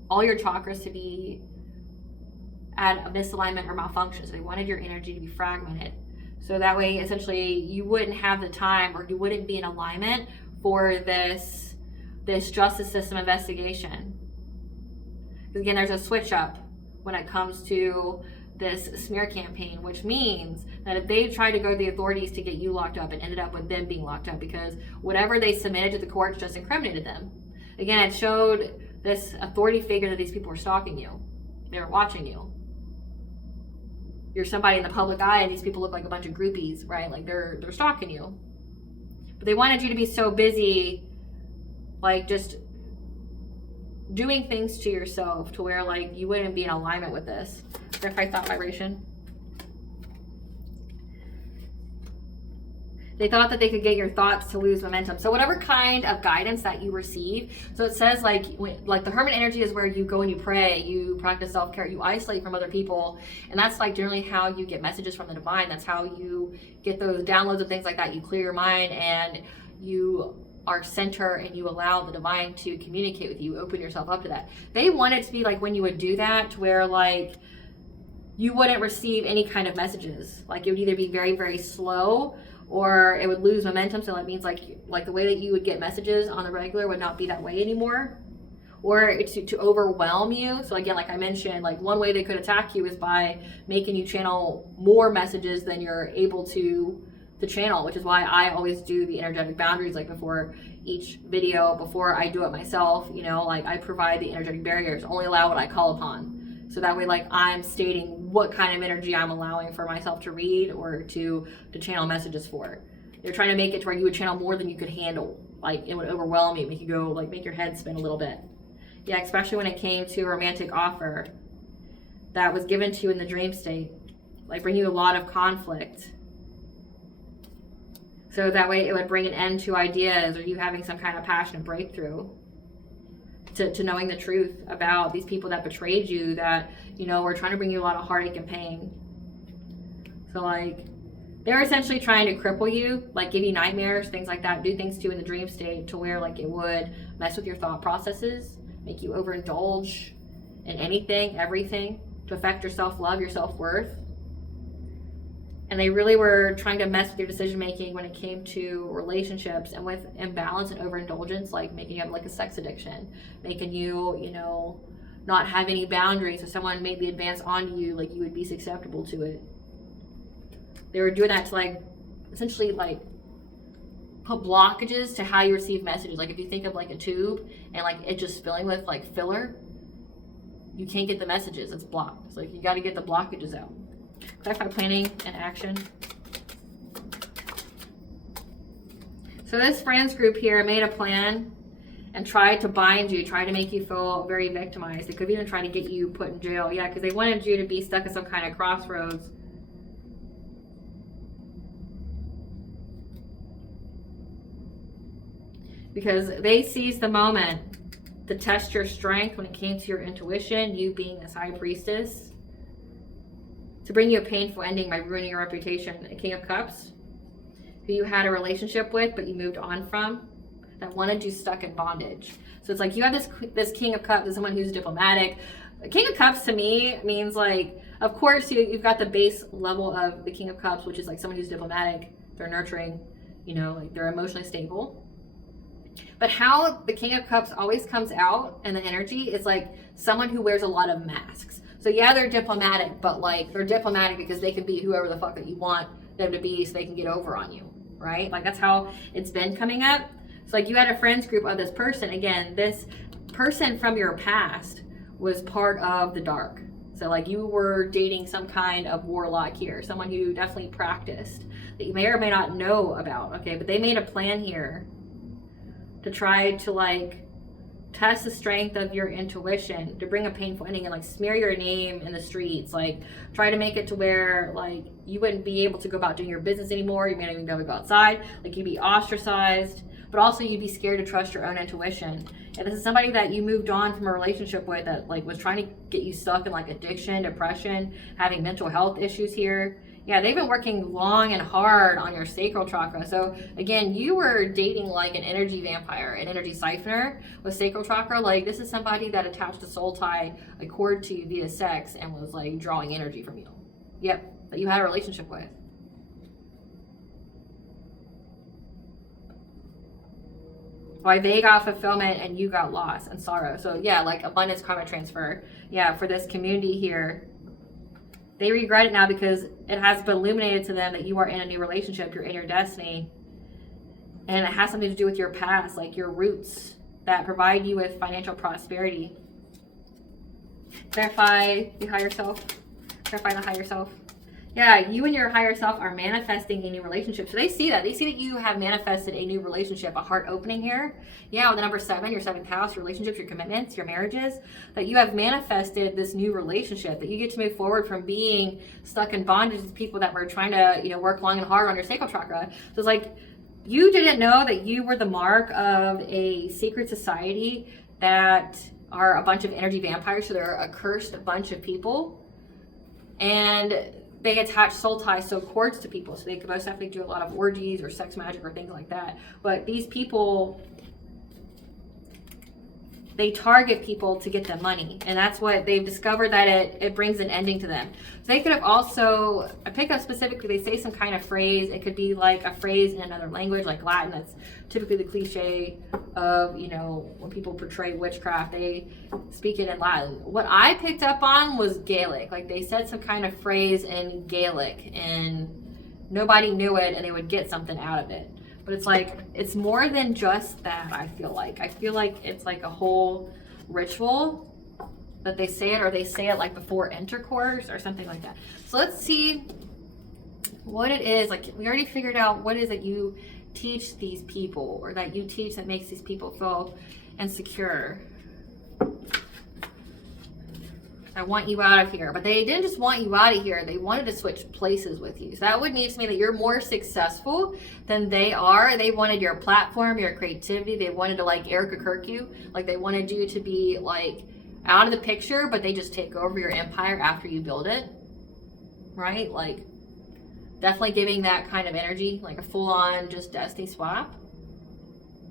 all your chakras to be at a misalignment or malfunction. So they wanted your energy to be fragmented. So that way, essentially, you wouldn't have the time, or you wouldn't be in alignment for this justice system investigation. Again, there's a switch up when it comes to this smear campaign, which means that if they tried to go to the authorities to get you locked up, and ended up with them being locked up because whatever they submitted to the courts just incriminated them. Again, it showed this authority figure that these people were stalking you. They were watching you. You're somebody in the public eye, and these people look like a bunch of groupies, right? Like they're stalking you. But they wanted you to be so busy, like just doing things to yourself to where like you wouldn't be in alignment with this. Verify thought vibration. They thought that they could get your thoughts to lose momentum. So whatever kind of guidance that you receive, so it says like the hermit energy is where you go and you pray, you practice self-care, you isolate from other people, and that's like generally how you get messages from the divine. That's how you get those downloads and things like that. You clear your mind and you are center, and you allow the divine to communicate with you, open yourself up to that. They want it to be like when you would do that, to where like you wouldn't receive any kind of messages. Like it would either be very, very slow, or it would lose momentum. So that means like the way that you would get messages on the regular would not be that way anymore, or it's to overwhelm you. So again, like I mentioned, like one way they could attack you is by making you channel more messages than you're able to channel, which is why I always do the energetic boundaries, like before each video, before I do it myself, you know, like I provide the energetic barriers, only allow what I call upon. So that way, like I'm stating what kind of energy I'm allowing for myself to read or to channel messages for. They're trying to make it to where you would channel more than you could handle. Like it would overwhelm you, make you go, like make your head spin a little bit. Yeah, especially when it came to a romantic offer that was given to you in the dream state, like bring you a lot of conflict. So that way it would bring an end to ideas, or you having some kind of passionate breakthrough to knowing the truth about these people that betrayed you, that, you know, were trying to bring you a lot of heartache and pain. So like they're essentially trying to cripple you, like give you nightmares, things like that, do things to you in the dream state to where like it would mess with your thought processes, make you overindulge in anything, everything, to affect your self-love, your self-worth. And they really were trying to mess with your decision making when it came to relationships, and with imbalance and overindulgence, like making you have like a sex addiction, making you, you know, not have any boundaries. So someone maybe advance onto you, like you would be susceptible to it. They were doing that to like essentially like put blockages to how you receive messages. Like if you think of like a tube and like it just filling with like filler, you can't get the messages. It's blocked. It's like you got to get the blockages out. Clarify planning and action. So this friends group here made a plan and tried to bind you, tried to make you feel very victimized. They could even try to get you put in jail. Yeah, because they wanted you to be stuck at some kind of crossroads. Because they seized the moment to test your strength when it came to your intuition, you being this high priestess, to bring you a painful ending by ruining your reputation. A King of Cups, who you had a relationship with but you moved on from, that wanted you stuck in bondage. So it's like you have this King of Cups, someone who's diplomatic. A King of Cups to me means like, of course you've got the base level of the King of Cups, which is like someone who's diplomatic, they're nurturing, you know, like they're emotionally stable. But how the King of Cups always comes out in the energy is like someone who wears a lot of masks. So yeah, they're diplomatic, but like they're diplomatic because they can be whoever the fuck that you want them to be so they can get over on you, right? Like that's how it's been coming up. So like you had a friends group of this person. Again, this person from your past was part of the dark. So like you were dating some kind of warlock here, someone who definitely practiced that you may or may not know about, okay? But they made a plan here to try to like test the strength of your intuition, to bring a painful ending and like smear your name in the streets, like try to make it to where like you wouldn't be able to go about doing your business anymore. You may not even be able to go outside, like you'd be ostracized, but also you'd be scared to trust your own intuition. And this is somebody that you moved on from a relationship with that like was trying to get you stuck in like addiction, depression, having mental health issues here. Yeah, they've been working long and hard on your sacral chakra. So again, you were dating like an energy vampire, an energy siphoner with sacral chakra. Like this is somebody that attached a soul tie, a cord to you via sex and was like drawing energy from you. Yep, that you had a relationship with. Why they got fulfillment and you got loss and sorrow. So yeah, like abundance karma transfer. Yeah, for this community here. They regret it now because it has been illuminated to them that you are in a new relationship, you're in your destiny. And it has something to do with your past, like your roots that provide you with financial prosperity. Clarify the higher self. Clarify the higher self. Yeah, you and your higher self are manifesting a new relationship. So they see that. They see that you have manifested a new relationship, a heart opening here. Yeah, with the number 7, your 7th house, your relationships, your commitments, your marriages, that you have manifested this new relationship, that you get to move forward from being stuck in bondage with people that were trying to, you know, work long and hard on your sacral chakra. So it's like, you didn't know that you were the mark of a secret society that are a bunch of energy vampires. So they're a cursed bunch of people. And they attach soul ties, so cords to people, so they could most definitely do a lot of orgies or sex magic or things like that. But these people, they target people to get them money, and that's what they've discovered, that it brings an ending to them. So they could have also, I picked up specifically, they say some kind of phrase. It could be like a phrase in another language, like Latin. That's typically the cliche of, you know, when people portray witchcraft, they speak it in Latin. What I picked up on was Gaelic. Like they said some kind of phrase in Gaelic and nobody knew it and they would get something out of it. But it's like, it's more than just that, I feel like. I feel like it's like a whole ritual that they say it, or they say it like before intercourse or something like that. So let's see what it is. Like we already figured out what it is that you teach these people, or that you teach that makes these people feel insecure. I want you out of here. But they didn't just want you out of here. They wanted to switch places with you. So that would mean to me that you're more successful than they are. They wanted your platform, your creativity. They wanted to like Erica Kirk you. Like they wanted you to be like out of the picture, but they just take over your empire after you build it. Right? Like definitely giving that kind of energy, like a full-on just destiny swap.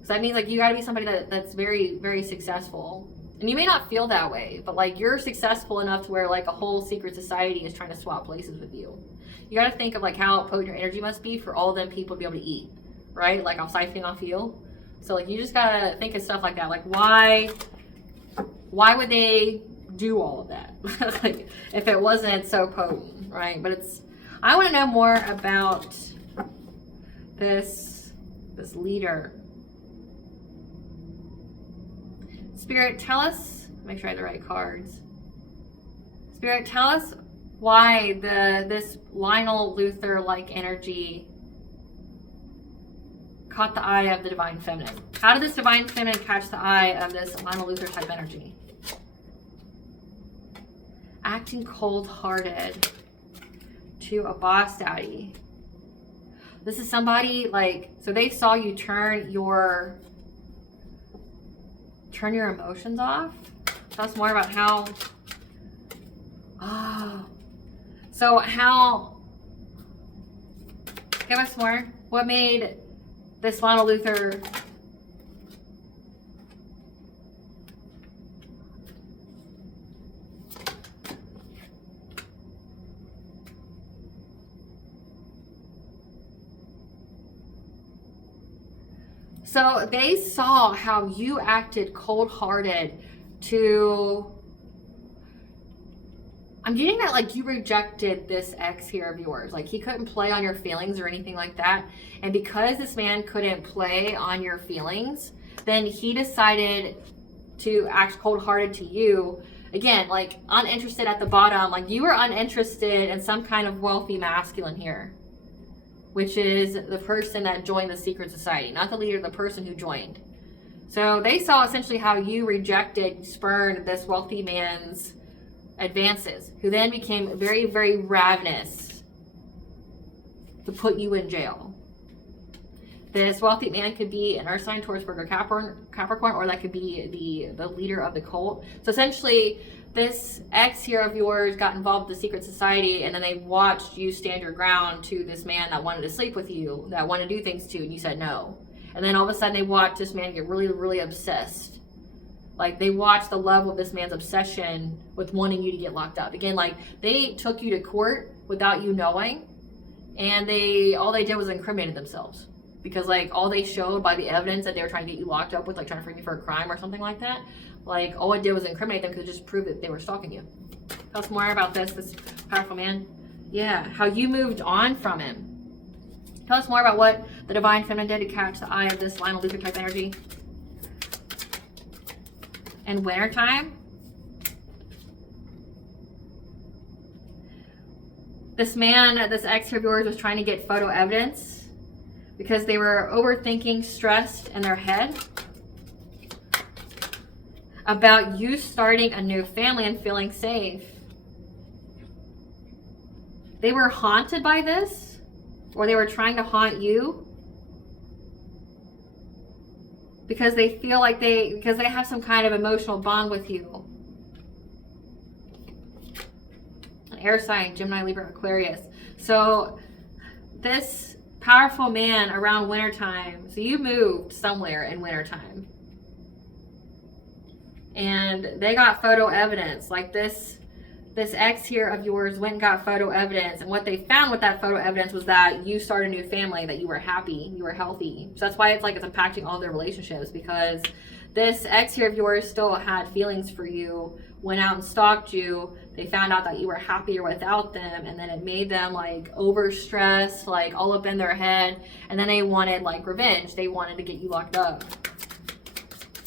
So that means like you got to be somebody that's very, very successful. And you may not feel that way, but like you're successful enough to where like a whole secret society is trying to swap places with you. you got to think of like how potent your energy must be for all them people to be able to eat, right? Like I'm siphoning off you. So like you just got to think of stuff like that. Like why would they do all of that? Like if it wasn't so potent, right? But I want to know more about this leader. Spirit, tell us, make sure I have the right cards. Spirit, tell us why this Lionel Luthor like energy caught the eye of the divine feminine. How did this divine feminine catch the eye of this Lionel Luthor type energy? Acting cold-hearted to a boss daddy. This is somebody like, so they saw you turn your emotions off. Tell us more about how, so how, give us more. What made this Lionel Luthor so they saw how you acted cold-hearted to, I'm getting that like you rejected this ex here of yours. Like he couldn't play on your feelings or anything like that. And because this man couldn't play on your feelings, then he decided to act cold-hearted to you. Again, like uninterested at the bottom. Like you were uninterested in some kind of wealthy masculine here, which is the person that joined the secret society, not the leader, the person who joined. So they saw essentially how you rejected, spurned this wealthy man's advances, who then became very, very ravenous to put you in jail. This wealthy man could be an earth sign, Taurus, Virgo, Capricorn, or that could be the leader of the cult. So essentially, this ex here of yours got involved with the secret society, and then they watched you stand your ground to this man that wanted to sleep with you, that wanted to do things to you, and you said no. And then all of a sudden they watched this man get really, really obsessed. Like they watched the level of this man's obsession with wanting you to get locked up. Again, like they took you to court without you knowing, and all they did was incriminated themselves. Because like all they showed by the evidence that they were trying to get you locked up with, like trying to frame you for a crime or something like that, like all it did was incriminate them because it just proved that they were stalking you. Tell us more about this powerful man. Yeah, how you moved on from him. Tell us more about what the divine feminine did to catch the eye of this Lionel Luthor type energy. And wintertime. This man, this ex of yours was trying to get photo evidence because they were overthinking, stressed in their head about you starting a new family and feeling safe. They were haunted by this, or they were trying to haunt you because they feel like because they have some kind of emotional bond with you. An air sign, Gemini, Libra, Aquarius. So this powerful man around wintertime, so you moved somewhere in wintertime, and they got photo evidence. Like this ex here of yours went and got photo evidence, and what they found with that photo evidence was that you started a new family, that you were happy, you were healthy. So that's why it's impacting all their relationships, because this ex here of yours still had feelings for you, went out and stalked you. They found out that you were happier without them, and then it made them overstressed, all up in their head, and then they wanted revenge. They wanted to get you locked up.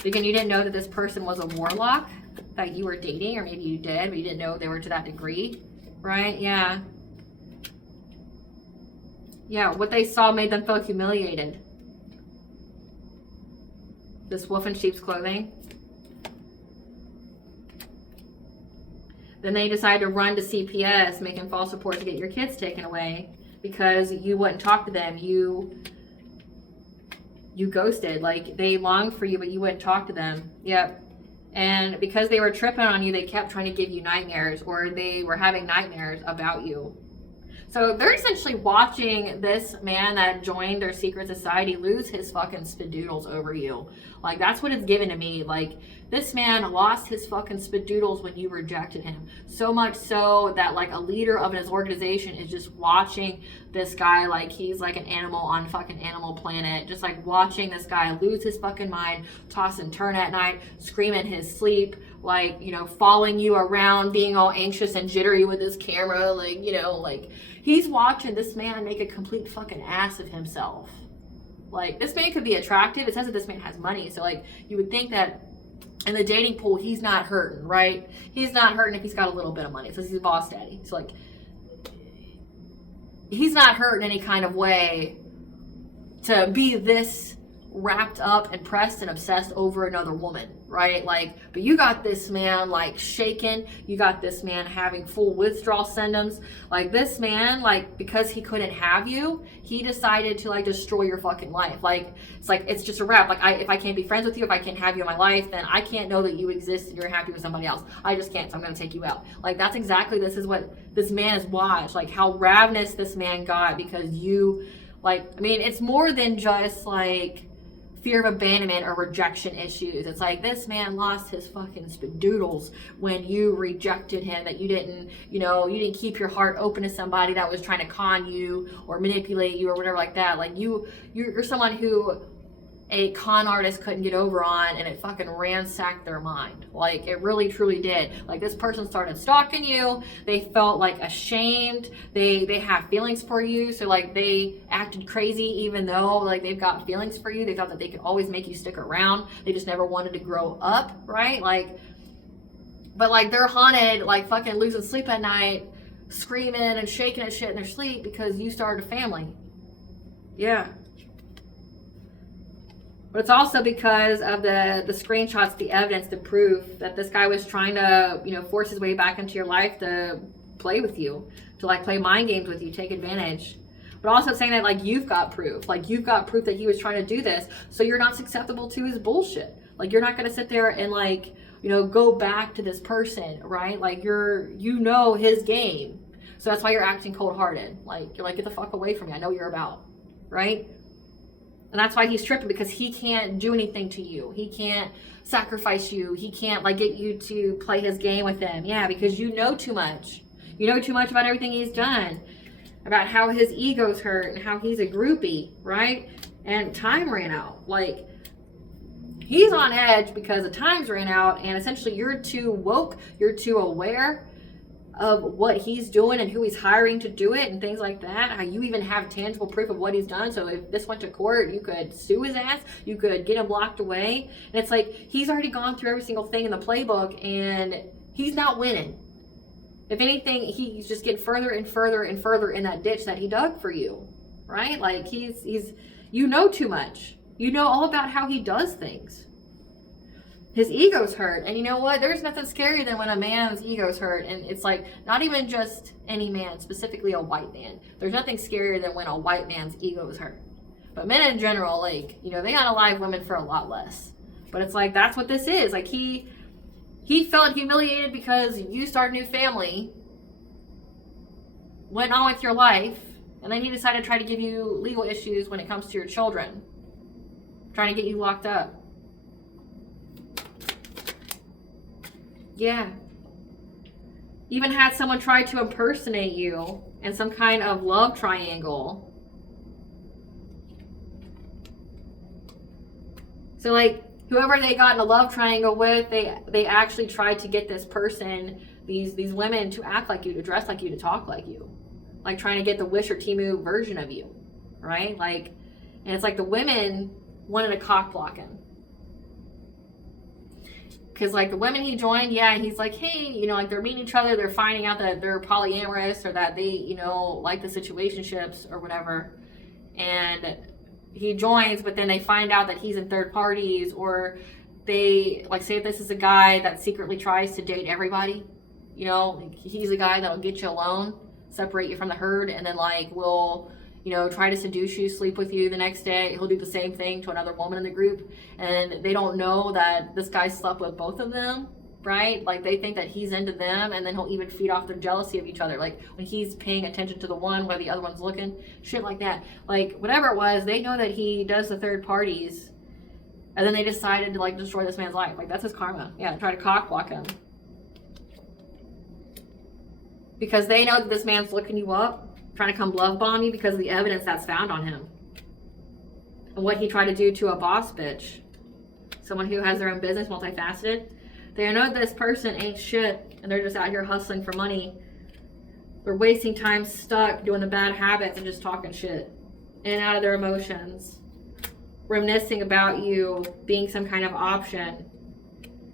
Again, you didn't know that this person was a warlock that you were dating, or maybe you did, but you didn't know they were to that degree, right? Yeah. Yeah, what they saw made them feel humiliated. This wolf in sheep's clothing. Then they decided to run to CPS, making false reports to get your kids taken away because you wouldn't talk to them. You ghosted. They longed for you, but you wouldn't talk to them. Yep. And because they were tripping on you, they kept trying to give you nightmares, or they were having nightmares about you. So they're essentially watching this man that joined their secret society lose his fucking spadoodles over you. Like, that's what it's given to me. Like, this man lost his fucking spadoodles when you rejected him. So much so that, like, a leader of his organization is just watching this guy like he's like an animal on fucking Animal Planet. Just, like, watching this guy lose his fucking mind, toss and turn at night, scream in his sleep, like, you know, following you around, being all anxious and jittery with his camera. Like, you know, like, he's watching this man make a complete fucking ass of himself. Like, this man could be attractive. It says that this man has money. So, like, you would think that in the dating pool, he's not hurting, right? He's not hurting if he's got a little bit of money. It says he's a boss daddy. So, like, he's not hurting any kind of way to be this wrapped up and pressed and obsessed over another woman, right? Like, but you got this man like shaking, you got this man having full withdrawal symptoms. Like, this man, like, because he couldn't have you, he decided to like destroy your fucking life. Like, it's just a wrap. Like, if I can't be friends with you, if I can't have you in my life, then I can't know that you exist and you're happy with somebody else. I just can't, so I'm gonna take you out. Like, that's exactly, this is what this man has watched, like how ravenous this man got because you, like, I mean, it's more than just like fear of abandonment or rejection issues. It's like, this man lost his fucking spadoodles when you rejected him, that you didn't, you know, you didn't keep your heart open to somebody that was trying to con you or manipulate you or whatever like that. Like, you're someone who a con artist couldn't get over on, and it fucking ransacked their mind. Like, it really truly did. Like, this person started stalking you, they felt like ashamed, they have feelings for you, so like they acted crazy even though like they've got feelings for you. They thought that they could always make you stick around, they just never wanted to grow up, right? Like, but like they're haunted, like fucking losing sleep at night, screaming and shaking at shit in their sleep because you started a family. Yeah. But it's also because of the screenshots, the evidence, the proof that this guy was trying to, you know, force his way back into your life to play with you, to like play mind games with you, take advantage. But also saying that like you've got proof, like you've got proof that he was trying to do this, so you're not susceptible to his bullshit. Like, you're not going to sit there and like, you know, go back to this person, right? Like, you know his game. So that's why you're acting cold-hearted. Like, you're like, get the fuck away from me. I know what you're about, right? And that's why he's tripping, because he can't do anything to you. He can't sacrifice you. He can't like get you to play his game with him. Yeah, because you know too much. You know too much about everything he's done, about how his ego's hurt and how he's a groupie, right? And time ran out. Like, he's on edge because the time's ran out, and essentially you're too woke, you're too aware of what he's doing and who he's hiring to do it and things like that. How you even have tangible proof of what he's done. So if this went to court, you could sue his ass, you could get him locked away. And it's like, he's already gone through every single thing in the playbook and he's not winning. If anything, he's just getting further and further and further in that ditch that he dug for you, right? Like, he's you know too much. You know all about how he does things. His ego's hurt. And you know what? There's nothing scarier than when a man's ego's hurt. And it's like, not even just any man, specifically a white man. There's nothing scarier than when a white man's ego is hurt. But men in general, like, you know, they gotta lie women for a lot less. But it's like, that's what this is. Like, he felt humiliated because you started a new family, went on with your life, and then he decided to try to give you legal issues when it comes to your children. Trying to get you locked up. Yeah. Even had someone try to impersonate you in some kind of love triangle. So like, whoever they got in a love triangle with, they actually tried to get this person, these women, to act like you, to dress like you, to talk like you. Like, trying to get the Wish or Temu version of you, right? Like, and it's like the women wanted to cock block him. Because, like, the women he joined, yeah, he's like, hey, you know, like, they're meeting each other, they're finding out that they're polyamorous, or that they, you know, like the situationships or whatever. And he joins, but then they find out that he's in third parties, or they, like, say if this is a guy that secretly tries to date everybody, you know, like, he's a guy that'll get you alone, separate you from the herd, and then, like, will, you know, try to seduce you, sleep with you the next day. He'll do the same thing to another woman in the group, and they don't know that this guy slept with both of them. right? Like they think that he's into them, and then he'll even feed off their jealousy of each other. Like when he's paying attention to the one while the other one's looking, shit like that. Like whatever it was, they know that he does the third parties, and then they decided to like destroy this man's life. Like that's his karma. Yeah, try to cock block him. Because they know that this man's looking you up, trying to come love bomb you because of the evidence that's found on him. And what he tried to do to a boss bitch. Someone who has their own business, multifaceted. They know this person ain't shit, and they're just out here hustling for money. They're wasting time stuck doing the bad habits and just talking shit. In and out of their emotions. Reminiscing about you being some kind of option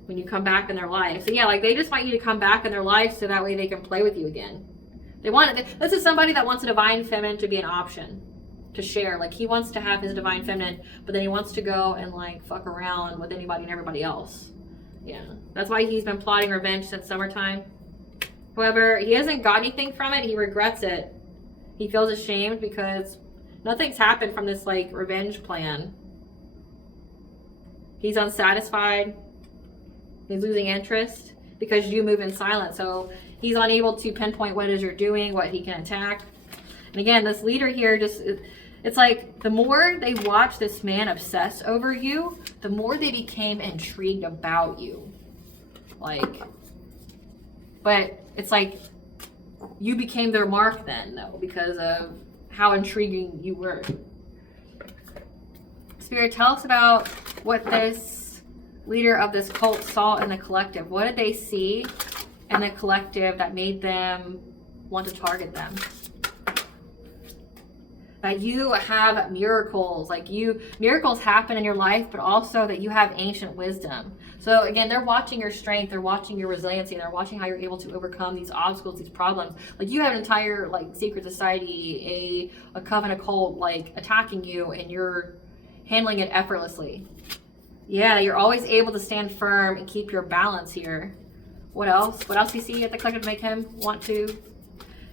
when you come back in their life. So yeah, like they just want you to come back in their life so that way they can play with you again. They want it. This is somebody that wants a divine feminine to be an option. To share. Like he wants to have his divine feminine, but then he wants to go and like fuck around with anybody and everybody else. Yeah, that's why he's been plotting revenge since summertime. However, he hasn't got anything from it. He regrets it. He feels ashamed because nothing's happened from this like revenge plan. He's unsatisfied. He's losing interest because you move in silence. So he's unable to pinpoint what it is you're doing, what he can attack. And again, this leader here just, it's like the more they watch this man obsess over you, the more they became intrigued about you. Like, but it's like you became their mark then, though, because of how intriguing you were. Spirit, tell us about what this leader of this cult saw in the collective. What did they see in the collective that made them want to target them? That you have miracles, like miracles happen in your life, but also that you have ancient wisdom. So again, they're watching your strength, they're watching your resiliency, and they're watching how you're able to overcome these obstacles, these problems. Like you have an entire like secret society, a coven occult like attacking you, and you're handling it effortlessly. Yeah, you're always able to stand firm and keep your balance here. What else? What else do you see at the collective to make him want to?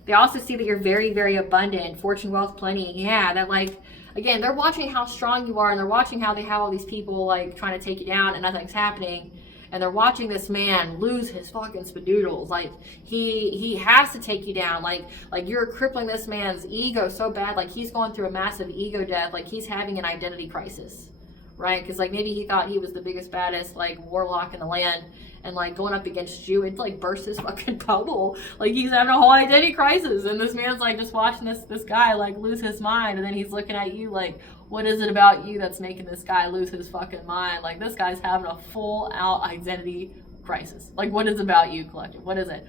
They also see that you're very, very abundant, fortune, wealth, plenty. Yeah, that like, again, they're watching how strong you are, and they're watching how they have all these people like trying to take you down and nothing's happening. And they're watching this man lose his fucking spadoodles. Like he has to take you down. Like you're crippling this man's ego so bad. Like he's going through a massive ego death. Like he's having an identity crisis, right? Because like maybe he thought he was the biggest, baddest like warlock in the land. And like going up against you, it like burst his fucking bubble. Like he's having a whole identity crisis, and this man's like just watching this guy like lose his mind, and then he's looking at you like, what is it about you that's making this guy lose his fucking mind? Like this guy's having a full out identity crisis. Like what is it about you, collective? What is it?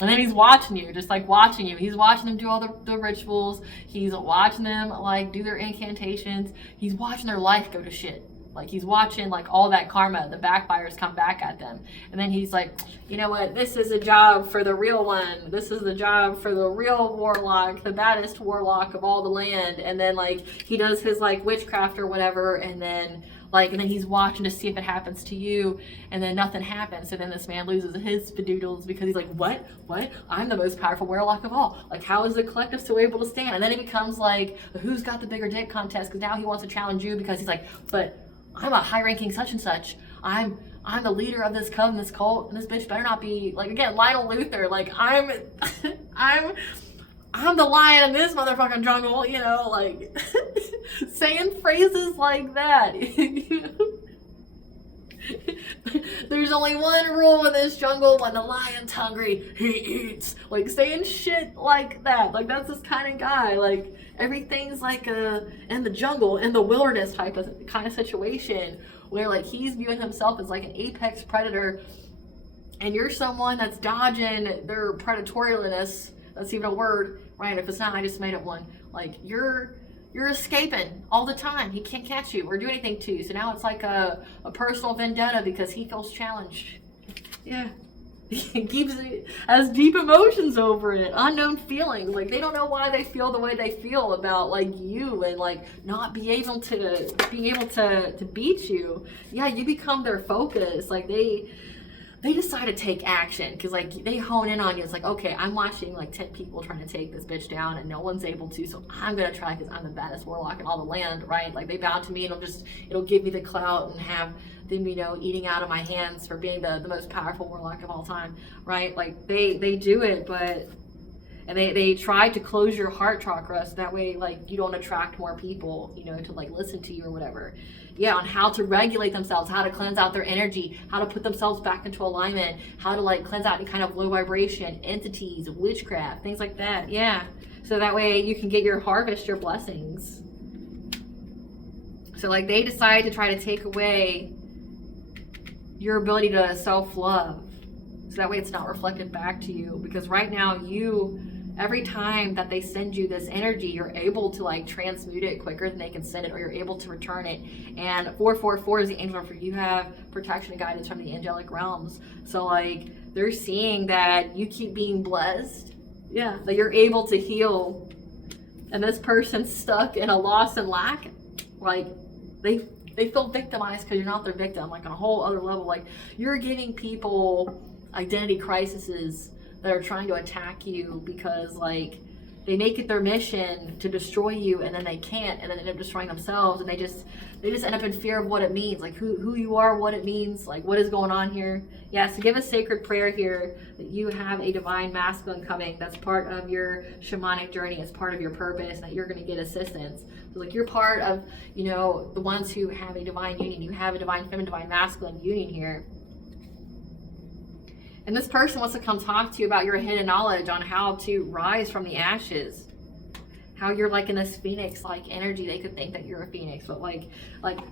And then he's watching you, just like watching you. He's watching them do all the rituals. He's watching them like do their incantations. He's watching their life go to shit. Like he's watching like all that karma, the backfires come back at them. And then he's like, you know what, this is a job for the real one. This is the job for the real warlock, the baddest warlock of all the land. And then like he does his like witchcraft or whatever, and then he's watching to see if it happens to you, and then nothing happens. So then this man loses his spadoodles because he's like, what? I'm the most powerful warlock of all. Like how is the collective so able to stand? And then it becomes like who's got the bigger dick contest, because now he wants to challenge you because he's like, but I'm a high-ranking such and such. I'm the leader of this coven, this cult, and this bitch better not be like, again, Lionel Luther. Like I'm the lion in this motherfucking jungle. You know, like saying phrases like that. There's only one rule in this jungle: when the lion's hungry, he eats. Like saying shit like that. Like that's this kind of guy. Like everything's like in the jungle, in the wilderness type of kind of situation where like he's viewing himself as like an apex predator, and you're someone that's dodging their predatorialness. That's even a word, right? If it's not, I just made up one. Like you're escaping all the time. He can't catch you or do anything to you. So now it's like a personal vendetta because he feels challenged. Yeah. He has deep emotions over it, unknown feelings. Like they don't know why they feel the way they feel about like you, and like not being able to beat you. Yeah, you become their focus. Like they decide to take action, because like they hone in on you. It's like, okay, I'm watching like 10 people trying to take this bitch down and no one's able to, so I'm gonna try, because I'm the baddest warlock in all the land, right? Like they bow to me and it'll give me the clout and have them, you know, eating out of my hands for being the most powerful warlock of all time, right? Like they do it, but and they try to close your heart chakra so that way like you don't attract more people, you know, to like listen to you or whatever. Yeah, on how to regulate themselves, how to cleanse out their energy, how to put themselves back into alignment, how to like cleanse out any kind of low vibration entities, witchcraft, things like that. Yeah, so that way you can get your harvest, your blessings. So like they decide to try to take away your ability to self-love, so that way it's not reflected back to you. Because right now you, every time that they send you this energy, you're able to like transmute it quicker than they can send it, or you're able to return it. And 444 is the angel number. You have protection and guidance from the angelic realms. So like they're seeing that you keep being blessed. Yeah, that you're able to heal. And this person's stuck in a loss and lack. Like they feel victimized because you're not their victim. Like on a whole other level, like you're giving people identity crises that are trying to attack you, because like they make it their mission to destroy you, and then they can't, and then they end up destroying themselves, and they just end up in fear of what it means, like who you are, what it means, like what is going on here. Yeah, so give a sacred prayer here that you have a divine masculine coming. That's part of your shamanic journey. It's part of your purpose, and that you're going to get assistance. So like you're part of, you know, the ones who have a divine union. You have a divine feminine, divine masculine union here. And this person wants to come talk to you about your hidden knowledge on how to rise from the ashes. How you're like in this phoenix-like energy. They could think that you're a phoenix, but like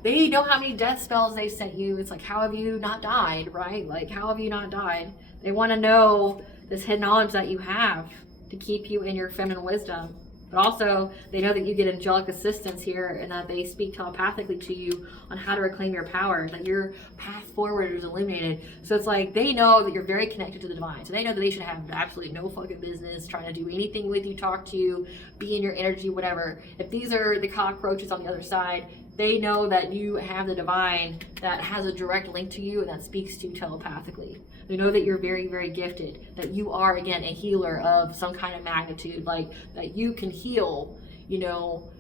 they know how many death spells they sent you. It's like, how have you not died, right? Like, how have you not died? They want to know this hidden knowledge that you have to keep you in your feminine wisdom. But also, they know that you get angelic assistance here, and that they speak telepathically to you on how to reclaim your power, that your path forward is illuminated. So it's like they know that you're very connected to the divine. So they know that they should have absolutely no fucking business trying to do anything with you, talk to you, be in your energy, whatever. If these are the cockroaches on the other side, they know that you have the divine that has a direct link to you and that speaks to you telepathically. They know that you're very, very gifted, that you are, again, a healer of some kind of magnitude, like that you can heal, you know,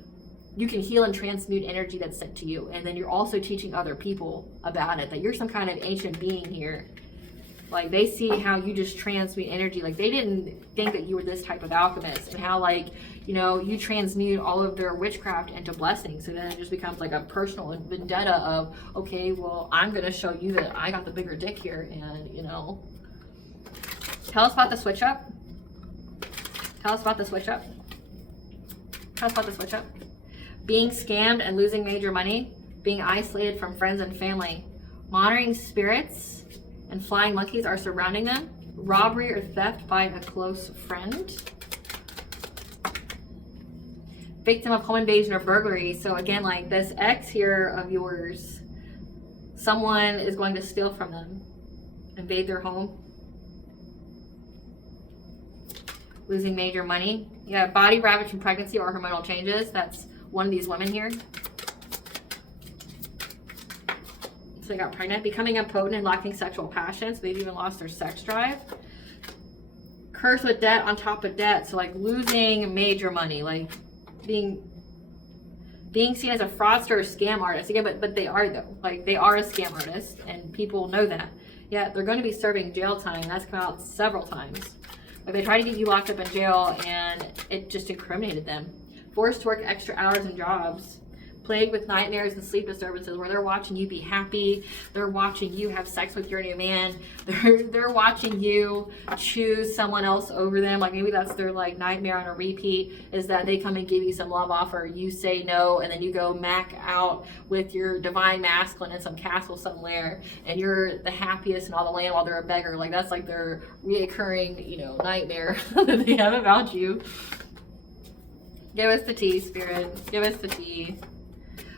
you can heal and transmute energy that's sent to you. And then you're also teaching other people about it, that you're some kind of ancient being here. Like they see how you just transmute energy. Like they didn't think that you were this type of alchemist, and how like, you know, you transmute all of their witchcraft into blessings. So then it just becomes like a personal vendetta of, okay, well, I'm going to show you that I got the bigger dick here. And, you know, tell us about the switch up. Tell us about the switch up. Tell us about the switch up. Being scammed and losing major money. Being isolated from friends and family. Monitoring spirits and flying monkeys are surrounding them. Robbery or theft by a close friend. Victim of home invasion or burglary. So again, like this ex here of yours, someone is going to steal from them, invade their home. Losing major money. Yeah, body ravaged from pregnancy or hormonal changes. That's one of these women here. So they got pregnant. Becoming impotent and lacking sexual passion. So they've even lost their sex drive. Cursed with debt on top of debt. So like losing major money. Like being seen as a fraudster or scam artist. Again, but they are though. Like they are a scam artist and people know that. Yeah, they're going to be serving jail time. That's come out several times. Like they try to get you locked up in jail and it just incriminated them. Forced to work extra hours and jobs. Plagued with nightmares and sleep disturbances where they're watching you be happy. They're watching you have sex with your new man. They're watching you choose someone else over them. Like maybe that's their like nightmare on a repeat, is that they come and give you some love offer. You say no, and then you go mac out with your divine masculine in some castle somewhere, and you're the happiest in all the land while they're a beggar. Like that's like their reoccurring, you know, nightmare that they have about you. Give us the tea, Spirit. Give us the tea.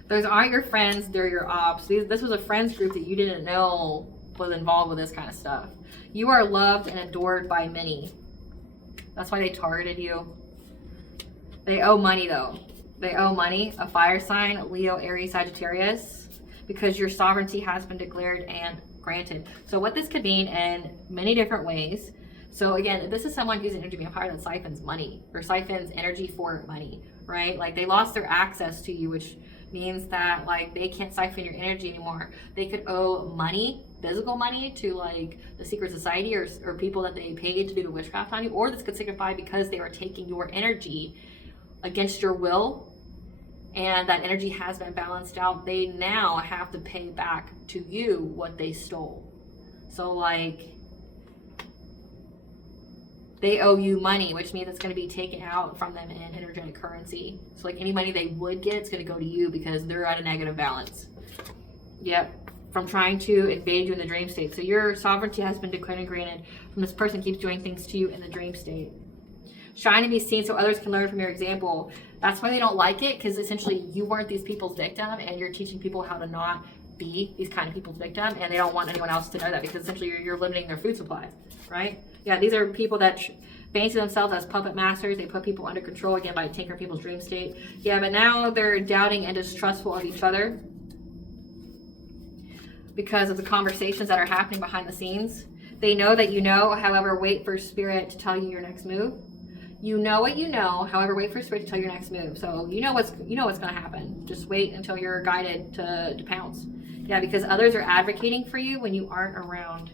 Those aren't your friends, they're your ops. This was a friends group that you didn't know was involved with this kind of stuff. You are loved and adored by many. That's why they targeted you. They owe money though. They owe money. A fire sign, Leo, Aries, Sagittarius. Because your sovereignty has been declared and granted. So what this could mean in many different ways. So again, this is someone who's an energy vampire that siphons money or siphons energy for money, right? Like they lost their access to you, which means that like they can't siphon your energy anymore. They could owe money, physical money, to like the secret society or people that they paid to do the witchcraft on you, or this could signify because they are taking your energy against your will and that energy has been balanced out, they now have to pay back to you what they stole. So like they owe you money, which means it's going to be taken out from them in energetic currency. So like any money they would get, it's going to go to you because they're at a negative balance. Yep. From trying to invade you in the dream state. So your sovereignty has been declared and granted from this person keeps doing things to you in the dream state. Shine and be seen so others can learn from your example. That's why they don't like it, because essentially you weren't these people's victim and you're teaching people how to not be these kind of people's victim, and they don't want anyone else to know that because essentially you're limiting their food supply, right? Yeah, these are people that fancy themselves as puppet masters. They put people under control, again, by tinkering people's dream state. Yeah, but now they're doubting and distrustful of each other because of the conversations that are happening behind the scenes. They know that you know, however, wait for spirit to tell you your next move. You know what you know, however, wait for spirit to tell you your next move. So you know what's going to happen. Just wait until you're guided to pounce. Yeah, because others are advocating for you when you aren't around.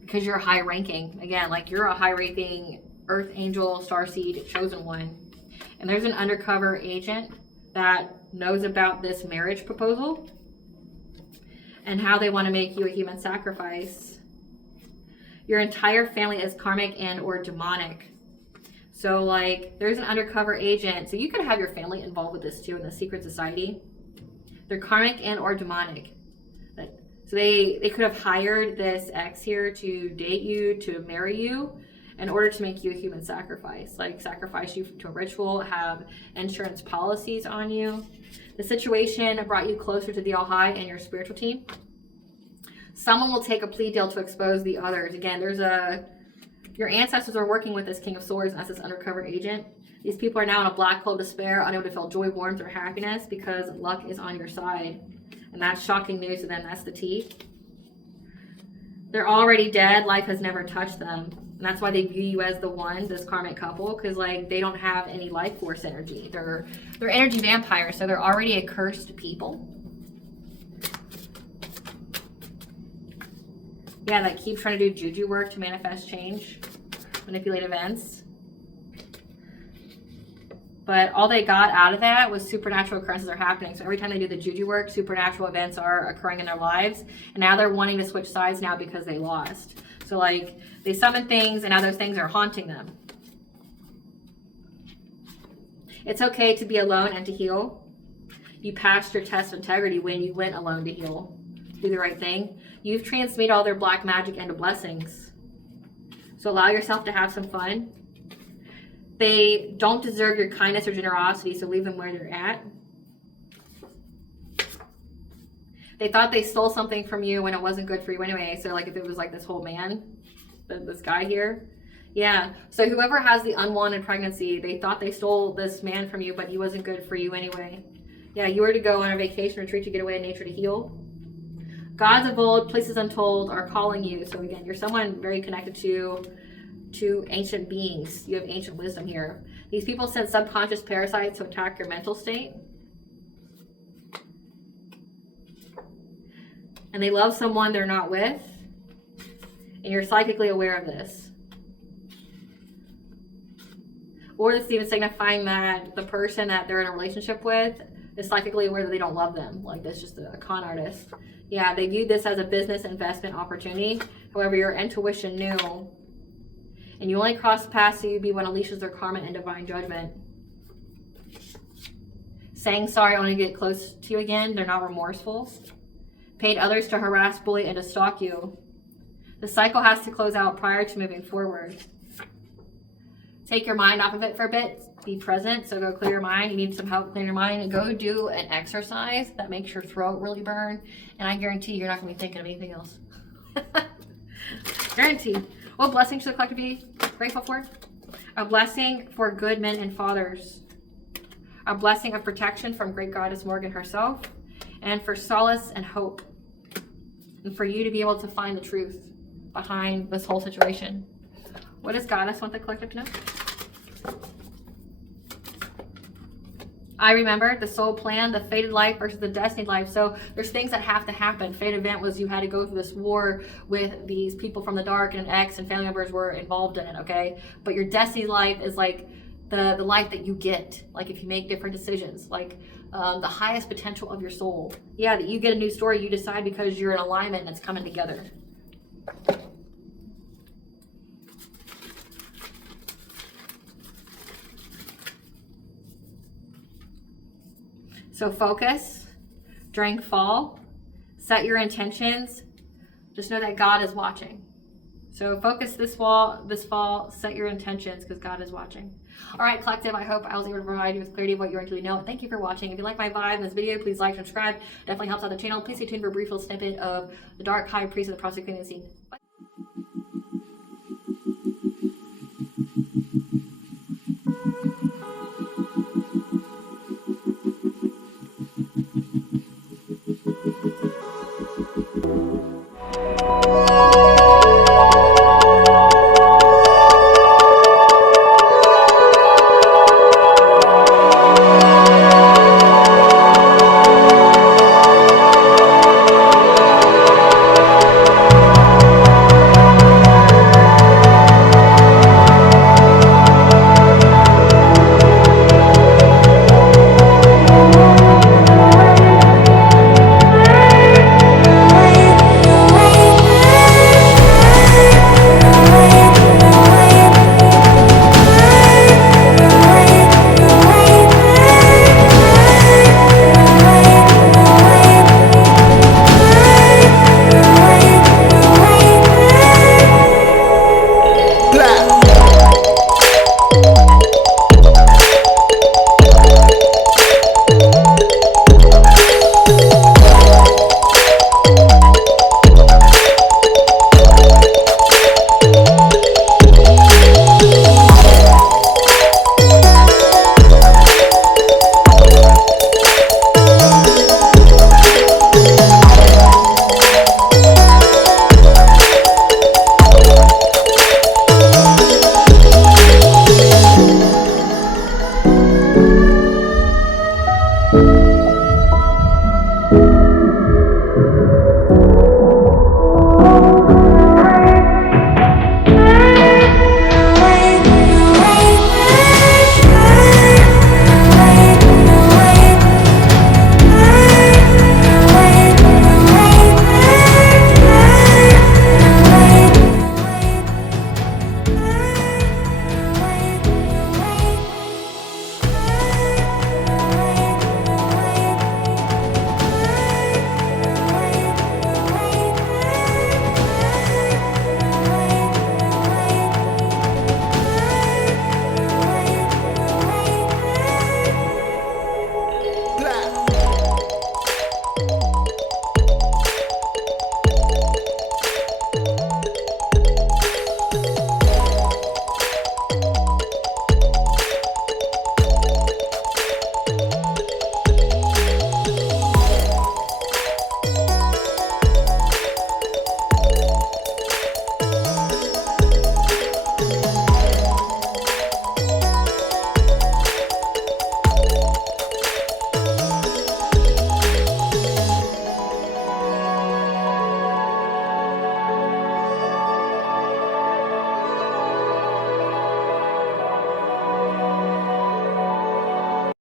Because you're high ranking. Again, like you're a high ranking earth angel, starseed, chosen one. And there's an undercover agent that knows about this marriage proposal and how they want to make you a human sacrifice. Your entire family is karmic and or demonic. So like there's an undercover agent. So you could have your family involved with this too in the secret society. They're karmic and or demonic. So they could have hired this ex here to date you, to marry you, in order to make you a human sacrifice. Like sacrifice you to a ritual, have insurance policies on you. The situation brought you closer to the All High and your spiritual team. Someone will take a plea deal to expose the others. Again, your ancestors are working with this King of Swords as this undercover agent. These people are now in a black hole of despair, unable to feel joy, warmth, or happiness because luck is on your side. And that's shocking news to them. That's the tea. They're already dead. Life has never touched them. And that's why they view you as the one, this karmic couple, because like they don't have any life force energy. They're energy vampires, so they're already a cursed people. Yeah, that keep trying to do juju work to manifest change, manipulate events. But all they got out of that was supernatural occurrences are happening. So every time they do the juju work, supernatural events are occurring in their lives. And now they're wanting to switch sides now because they lost. So like they summon things and now those things are haunting them. It's okay to be alone and to heal. You passed your test of integrity when you went alone to heal. Do the right thing. You've transmuted all their black magic into blessings. So allow yourself to have some fun. They don't deserve your kindness or generosity, so leave them where they're at. They thought they stole something from you when it wasn't good for you anyway. So like if it was like this whole man, this guy here. Yeah, so whoever has the unwanted pregnancy, they thought they stole this man from you, but he wasn't good for you anyway. Yeah, you were to go on a vacation retreat to get away in nature to heal. Gods of old, places untold are calling you. So again, you're someone very connected to ancient beings. You have ancient wisdom here. These people send subconscious parasites to attack your mental state. And they love someone they're not with. And you're psychically aware of this. Or this is even signifying that the person that they're in a relationship with is psychically aware that they don't love them. Like that's just a con artist. Yeah, they viewed this as a business investment opportunity. However, your intuition knew. And you only cross paths so you be what unleashes their karma and divine judgment. Saying sorry only to get close to you again. They're not remorseful. Paid others to harass, bully, and to stalk you. The cycle has to close out prior to moving forward. Take your mind off of it for a bit. Be present. So go clear your mind. You need some help clearing your mind. Go do an exercise that makes your throat really burn. And I guarantee you're not going to be thinking of anything else. Guaranteed. What blessing should the collective be grateful for? A blessing for good men and fathers. a blessing of protection from great goddess Morgan herself, and for solace and hope, and for you to be able to find the truth behind this whole situation. What does goddess want the collective to know? I remember the soul plan, the fated life versus the destiny life. So there's things that have to happen. Fate event was you had to go through this war with these people from the dark, and an ex and family members were involved in it, okay? But your destiny life is like the life that you get, like if you make different decisions, like the highest potential of your soul. Yeah, that you get a new story, you decide because you're in alignment and it's coming together. So focus during fall, set your intentions. Just know that God is watching. So focus this fall, set your intentions because God is watching. All right, collective, I hope I was able to provide you with clarity of what you actually know. Thank you for watching. If you like my vibe in this video, please like, subscribe. Definitely helps out the channel. Please stay tuned for a brief little snippet of the Dark High Priest of the Prosecuting Scene. Bye.